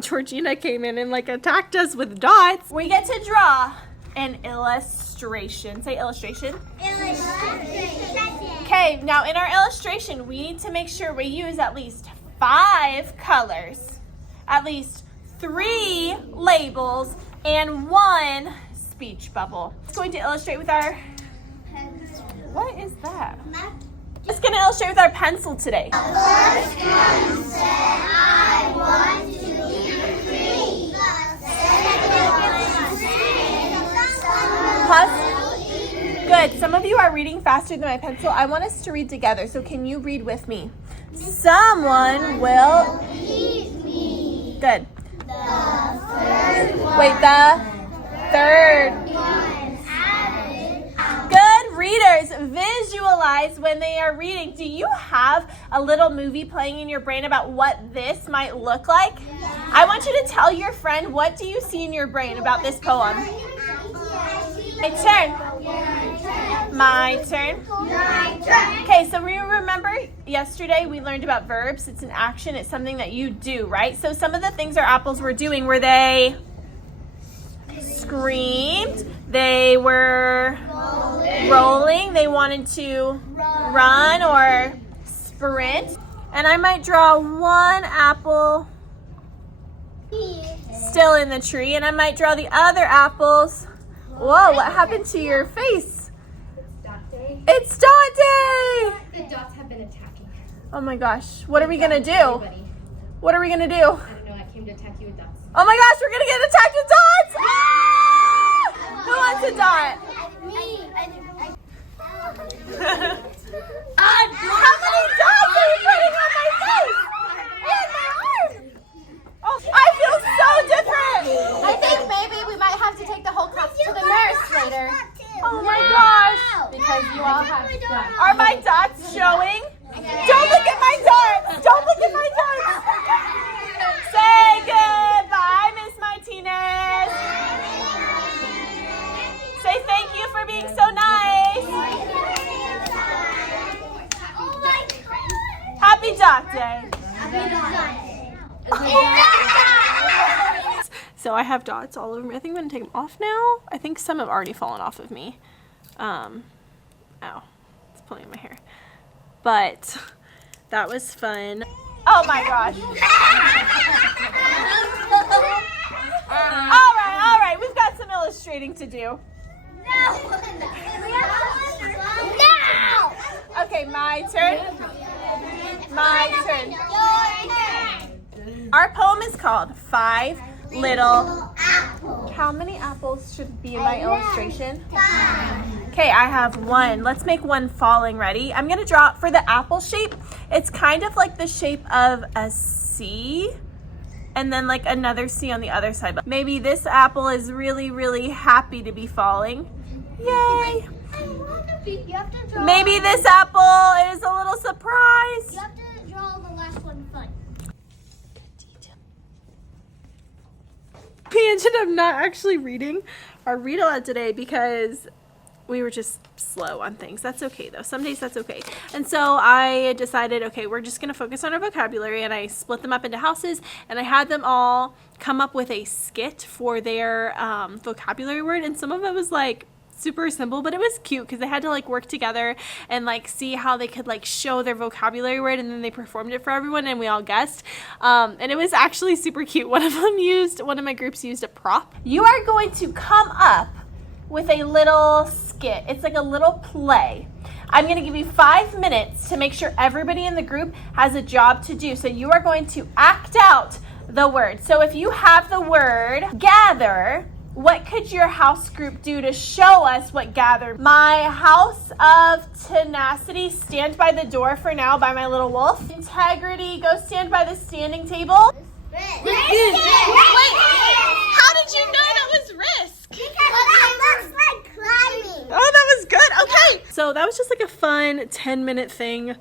Georgina came in and like attacked us with dots. We get to draw an illustration. Say illustration. Okay, now in our illustration, we need to make sure we use at least 5 colors, at least 3 labels, and 1 speech bubble. It's going to illustrate with our, what is that? It's going to illustrate with our pencil today. First one said, I want to be free. Pause. Good. Some of you are reading faster than my pencil. I want us to read together. So can you read with me? Someone will Eat me. Good. The first one. Wait, the third. Good readers, visualize when they are reading. Do you have a little movie playing in your brain about what this might look like? I want you to tell your friend, what do you see in your brain about this poem? My turn. My turn. Okay, so remember yesterday we learned about verbs. It's an action. It's something that you do, right? So some of the things our apples were doing were they screamed, they were rolling, they wanted to run or sprint. And I might draw 1 apple still in the tree, and I might draw the other apples. Whoa, what happened to your face? It's dot day! The dots have been attacking. Oh my gosh, what are we gonna do? Everybody. What are we gonna do? I don't know, I came to attack you with dots. Oh my gosh, we're gonna get attacked with dots! Ah! Who wants a dot? How many dots are you putting on my face? And my arm! Oh, I feel so different! I think maybe we might have to take the whole class to the nurse later. Oh my gosh! Because you all have dots. Are my dots showing? Don't look at my dots! Don't look at my dots! Say goodbye, Miss Martinez. Say thank you for being so nice. Happy Dot Day. So I have dots all over me. I think I'm going to take them off now. I think some have already fallen off of me. Ow. It's pulling my hair. But that was fun. Oh my gosh. All right. We've got some illustrating to do. No! Okay, my turn. My turn. Your turn. Our poem is called 5 Little. Apple. How many apples should be in my illustration? 5. Okay, I have 1. Let's make 1 falling. Ready? I'm going to draw for the apple shape. It's kind of like the shape of a C, and then like another C on the other side. But maybe this apple is really, really happy to be falling. Yay! You have to draw. Maybe this apple is a little surprised. You have to draw the last one fun. We ended up not actually reading our read aloud today because we were just slow on things. That's okay though. Some days that's okay. And so I decided, okay, we're just gonna focus on our vocabulary, and I split them up into houses, and I had them all come up with a skit for their vocabulary word, and some of it was like super simple, but it was cute because they had to like work together and like see how they could like show their vocabulary word, and then they performed it for everyone and we all guessed. And it was actually super cute. One of my groups used a prop. You are going to come up with a little skit. It's like a little play. I'm going to give you 5 minutes to make sure everybody in the group has a job to do. So you are going to act out the word. So if you have the word gather, what could your house group do to show us what gather? My house of tenacity, stand by the door for now by my little wolf. Integrity, go stand by the standing table. Wait, How did you know that was risk? because it looks like climbing. Oh, that was good. Okay. So that was just like a fun 10-minute thing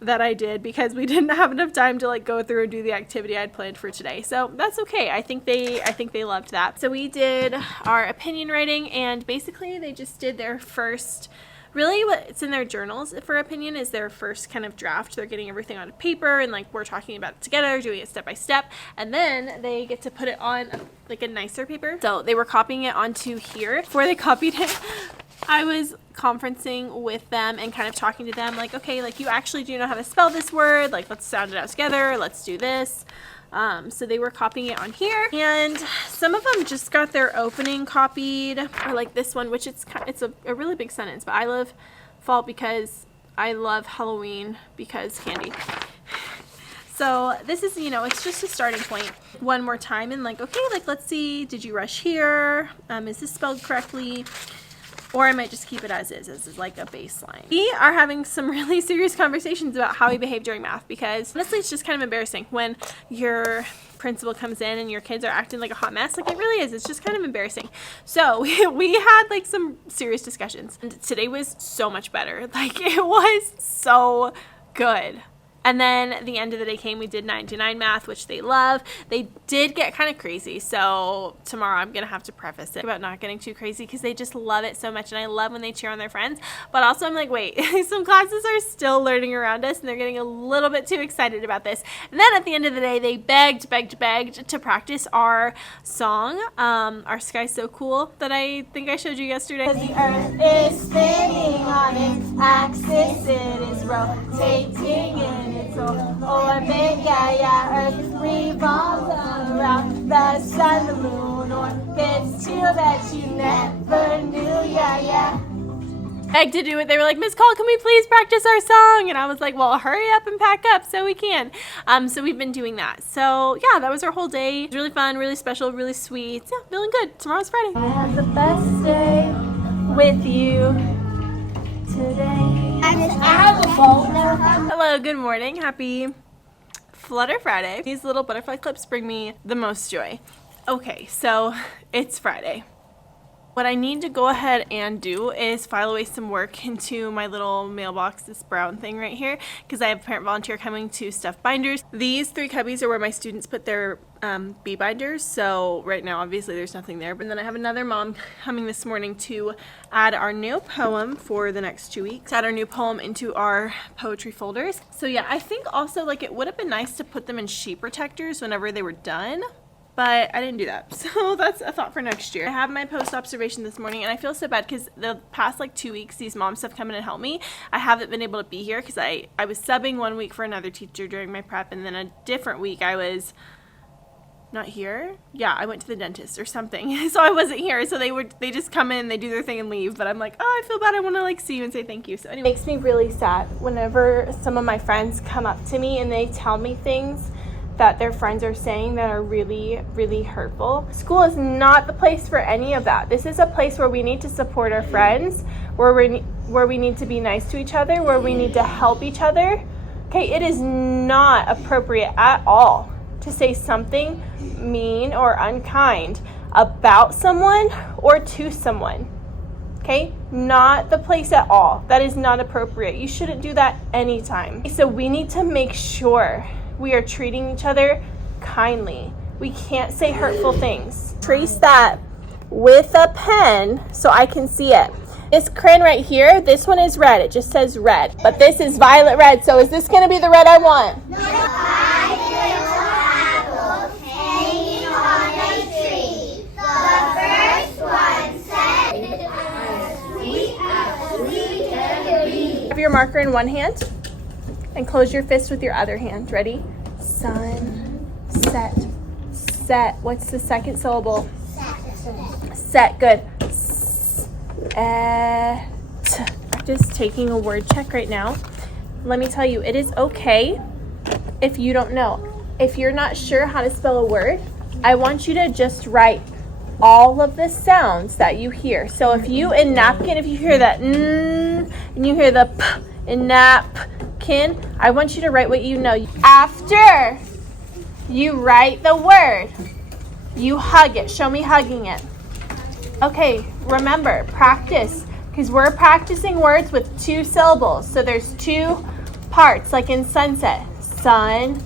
that I did because we didn't have enough time to like go through and do the activity I'd planned for today. So that's okay. I think they loved that. So we did our opinion writing, and basically they just did their first, really what's in their journals for opinion is their first kind of draft. They're getting everything on paper and like we're talking about it together, doing it step by step, and then they get to put it on like a nicer paper. So they were copying it onto here. Before they copied it, I was conferencing with them and kind of talking to them like, okay, like you actually do know how to spell this word, like let's sound it out together, let's do this. So they were copying it on here, and some of them just got their opening copied, or like this one, which it's a really big sentence, but I love fall because I love Halloween because candy. So this is, it's just a starting point. One more time and like, okay, like let's see, did you rush here? Is this spelled correctly? Or I might just keep it as is like a baseline. We are having some really serious conversations about how we behave during math because honestly it's just kind of embarrassing when your principal comes in and your kids are acting like a hot mess. Like it really is. It's just kind of embarrassing. So we had like some serious discussions, and today was so much better. Like it was so good. And then the end of the day came, we did 9 to 9 math, which they love. They did get kind of crazy. So tomorrow I'm going to have to preface it about not getting too crazy because they just love it so much. And I love when they cheer on their friends. But also I'm like, wait, some classes are still learning around us and they're getting a little bit too excited about this. And then at the end of the day, they begged to practice our song, Our Sky's So Cool, that I think I showed you yesterday. Because the earth is spinning on its axis, it is rotating in its orbit, Earth revolves around the sun, the moon orbits too, that you never knew, Begged to do it. They were like, Miss Cole, can we please practice our song? And I was like, well, hurry up and pack up so we can. So we've been doing that. So yeah, that was our whole day. It was really fun, really special, really sweet. Yeah, feeling good. Tomorrow's Friday. I have the best day with you today. Hello, good morning. Happy Flutter Friday. These little butterfly clips bring me the most joy. Okay, so it's Friday. What I need to go ahead and do is file away some work into my little mailbox, this brown thing right here, because I have a parent volunteer coming to stuff binders. These 3 cubbies are where my students put their bee binders, so right now obviously there's nothing there, but then I have another mom coming this morning to add our new poem for the next 2 weeks, add our new poem into our poetry folders. So yeah, I think also like it would have been nice to put them in sheet protectors whenever they were done, but I didn't do that. So that's a thought for next year. I have my post observation this morning and I feel so bad because the past like 2 weeks these moms have come in and helped me. I haven't been able to be here because I was subbing 1 week for another teacher during my prep, and then a different week I was not here. Yeah, I went to the dentist or something. So I wasn't here. So they just come in, they do their thing and leave. But I'm like, oh, I feel bad. I want to like see you and say thank you. So anyway, it makes me really sad whenever some of my friends come up to me and they tell me things that their friends are saying that are really, really hurtful. School is not the place for any of that. This is a place where we need to support our friends, where we need to be nice to each other, where we need to help each other. Okay, it is not appropriate at all to say something mean or unkind about someone or to someone. Okay, not the place at all. That is not appropriate. You shouldn't do that anytime. So we need to make sure we are treating each other kindly. We can't say hurtful things. Trace that with a pen so I can see it. This crayon right here, this one is red. It just says red. But this is violet red. So is this going to be the red I want? No. 5 little apples hanging on a tree. The first one said, your marker in one hand and close your fist with your other hand. Ready? Sun, set, set. What's the second syllable? Set. Good. Practice taking a word check right now. Let me tell you, it is okay if you don't know. If you're not sure how to spell a word, I want you to just write all of the sounds that you hear. So if you in napkin, if you hear that and you hear the p in napkin, I want you to write what you know. After you write the word, you hug it. Show me hugging it. Okay, remember, practice, because we're practicing words with 2 syllables. So there's 2 parts, like in sunset. Sun,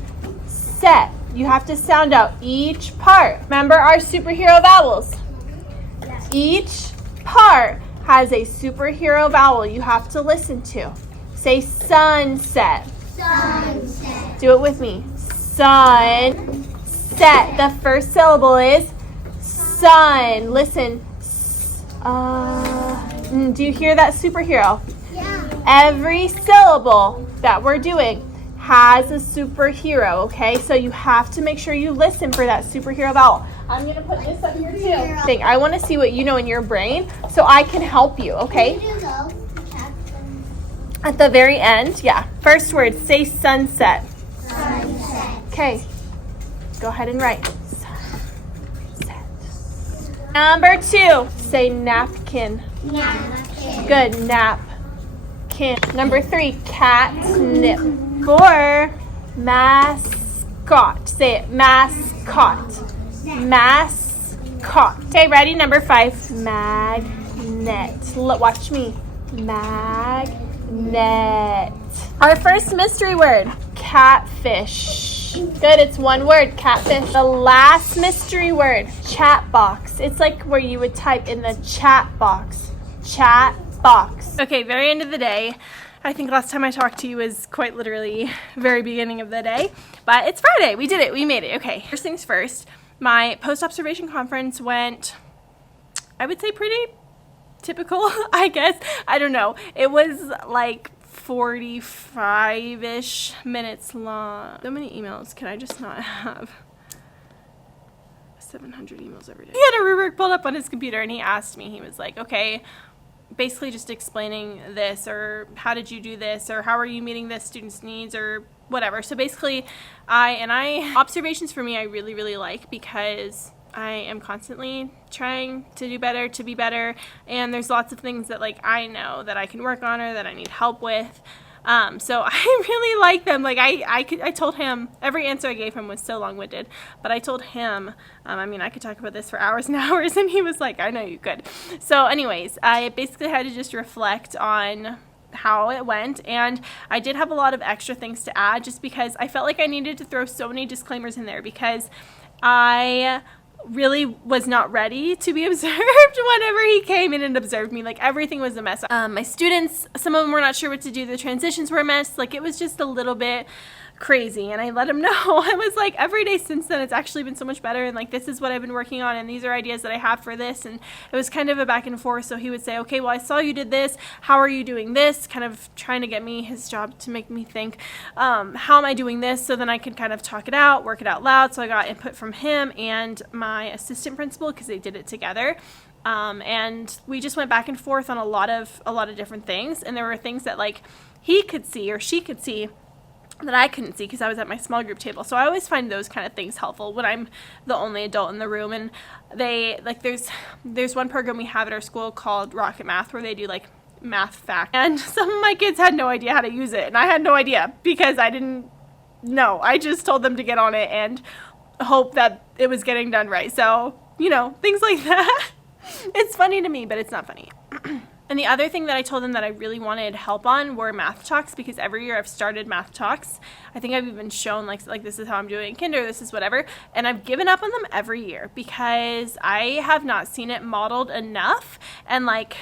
set. You have to sound out each part. Remember our superhero vowels? Each part has a superhero vowel you have to listen to. Say sunset. Sunset. Do it with me. Sun, set. The first syllable is sun. Listen. Do you hear that superhero? Yeah. Every syllable that we're doing has a superhero, okay? So you have to make sure you listen for that superhero vowel. I'm going to put this up here too. I want to see what you know in your brain so I can help you, okay? At the very end, yeah. First word, say sunset. Sunset. Okay. Go ahead and write. Sunset. Number 2, say napkin. Napkin. Good, napkin. Number 3, catnip. 4, mascot. Say it, mascot. Mascot. Okay, ready? Number 5, magnet. Watch me. Magnet. Our first mystery word, catfish. Good, it's one word, catfish. The last mystery word, chat box. It's like where you would type in the chat box. Chat box. Okay, very end of the day. I think last time I talked to you was quite literally very beginning of the day, but it's Friday. We did it. We made it. Okay. First things first, my post-observation conference went, I would say pretty typical, I guess. I don't know. It was like 45-ish minutes long. So many emails. Can I just not have 700 emails every day? He had a rubric pulled up on his computer and he asked me, he was like, okay, basically just explaining this, or how did you do this, or how are you meeting this student's needs, or whatever. So basically observations for me I really, really like, because I am constantly trying to do better, to be better, and there's lots of things that like I know that I can work on or that I need help with. So I really like them. Like I told him, every answer I gave him was so long-winded, but I told him, I could talk about this for hours and hours, and he was like, I know you could. So anyways, I basically had to just reflect on how it went, and I did have a lot of extra things to add just because I felt like I needed to throw so many disclaimers in there, because I really was not ready to be observed whenever he came in and observed me. Like everything was a mess. My students, some of them were not sure what to do. The transitions were a mess. Like it was just a little bit crazy, and I let him know. I was like, every day since then it's actually been so much better, and like this is what I've been working on, and these are ideas that I have for this. And it was kind of a back and forth. So he would say, okay, well, I saw you did this, how are you doing this, kind of trying to get me, his job to make me think, how am I doing this, so then I could kind of talk it out, work it out loud. So I got input from him and my assistant principal, because they did it together. And we just went back and forth on a lot of different things, and there were things that like he could see or she could see that I couldn't see because I was at my small group table. So I always find those kind of things helpful when I'm the only adult in the room. And they like there's one program we have at our school called Rocket Math, where they do like math facts, and some of my kids had no idea how to use it, and I had no idea because I didn't know. I just told them to get on it and hope that it was getting done right. So, you know, things like that. It's funny to me, but it's not funny. And the other thing that I told them that I really wanted help on were math talks, because every year I've started math talks. I think I've even shown like this is how I'm doing in kinder, this is whatever, and I've given up on them every year because I have not seen it modeled enough. And like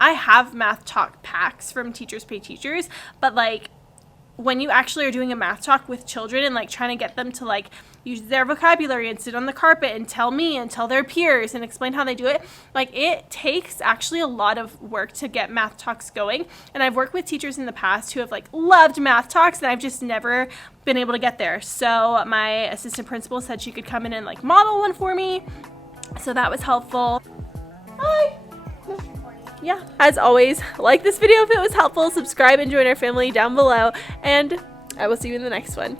I have math talk packs from Teachers Pay Teachers, but like when you actually are doing a math talk with children and like trying to get them to like use their vocabulary and sit on the carpet and tell me and tell their peers and explain how they do it, like it takes actually a lot of work to get math talks going. And I've worked with teachers in the past who have like loved math talks, and I've just never been able to get there. So my assistant principal said she could come in and like model one for me, so that was helpful. Hi. Yeah, as always, like this video if it was helpful, subscribe and join our family down below, and I will see you in the next one.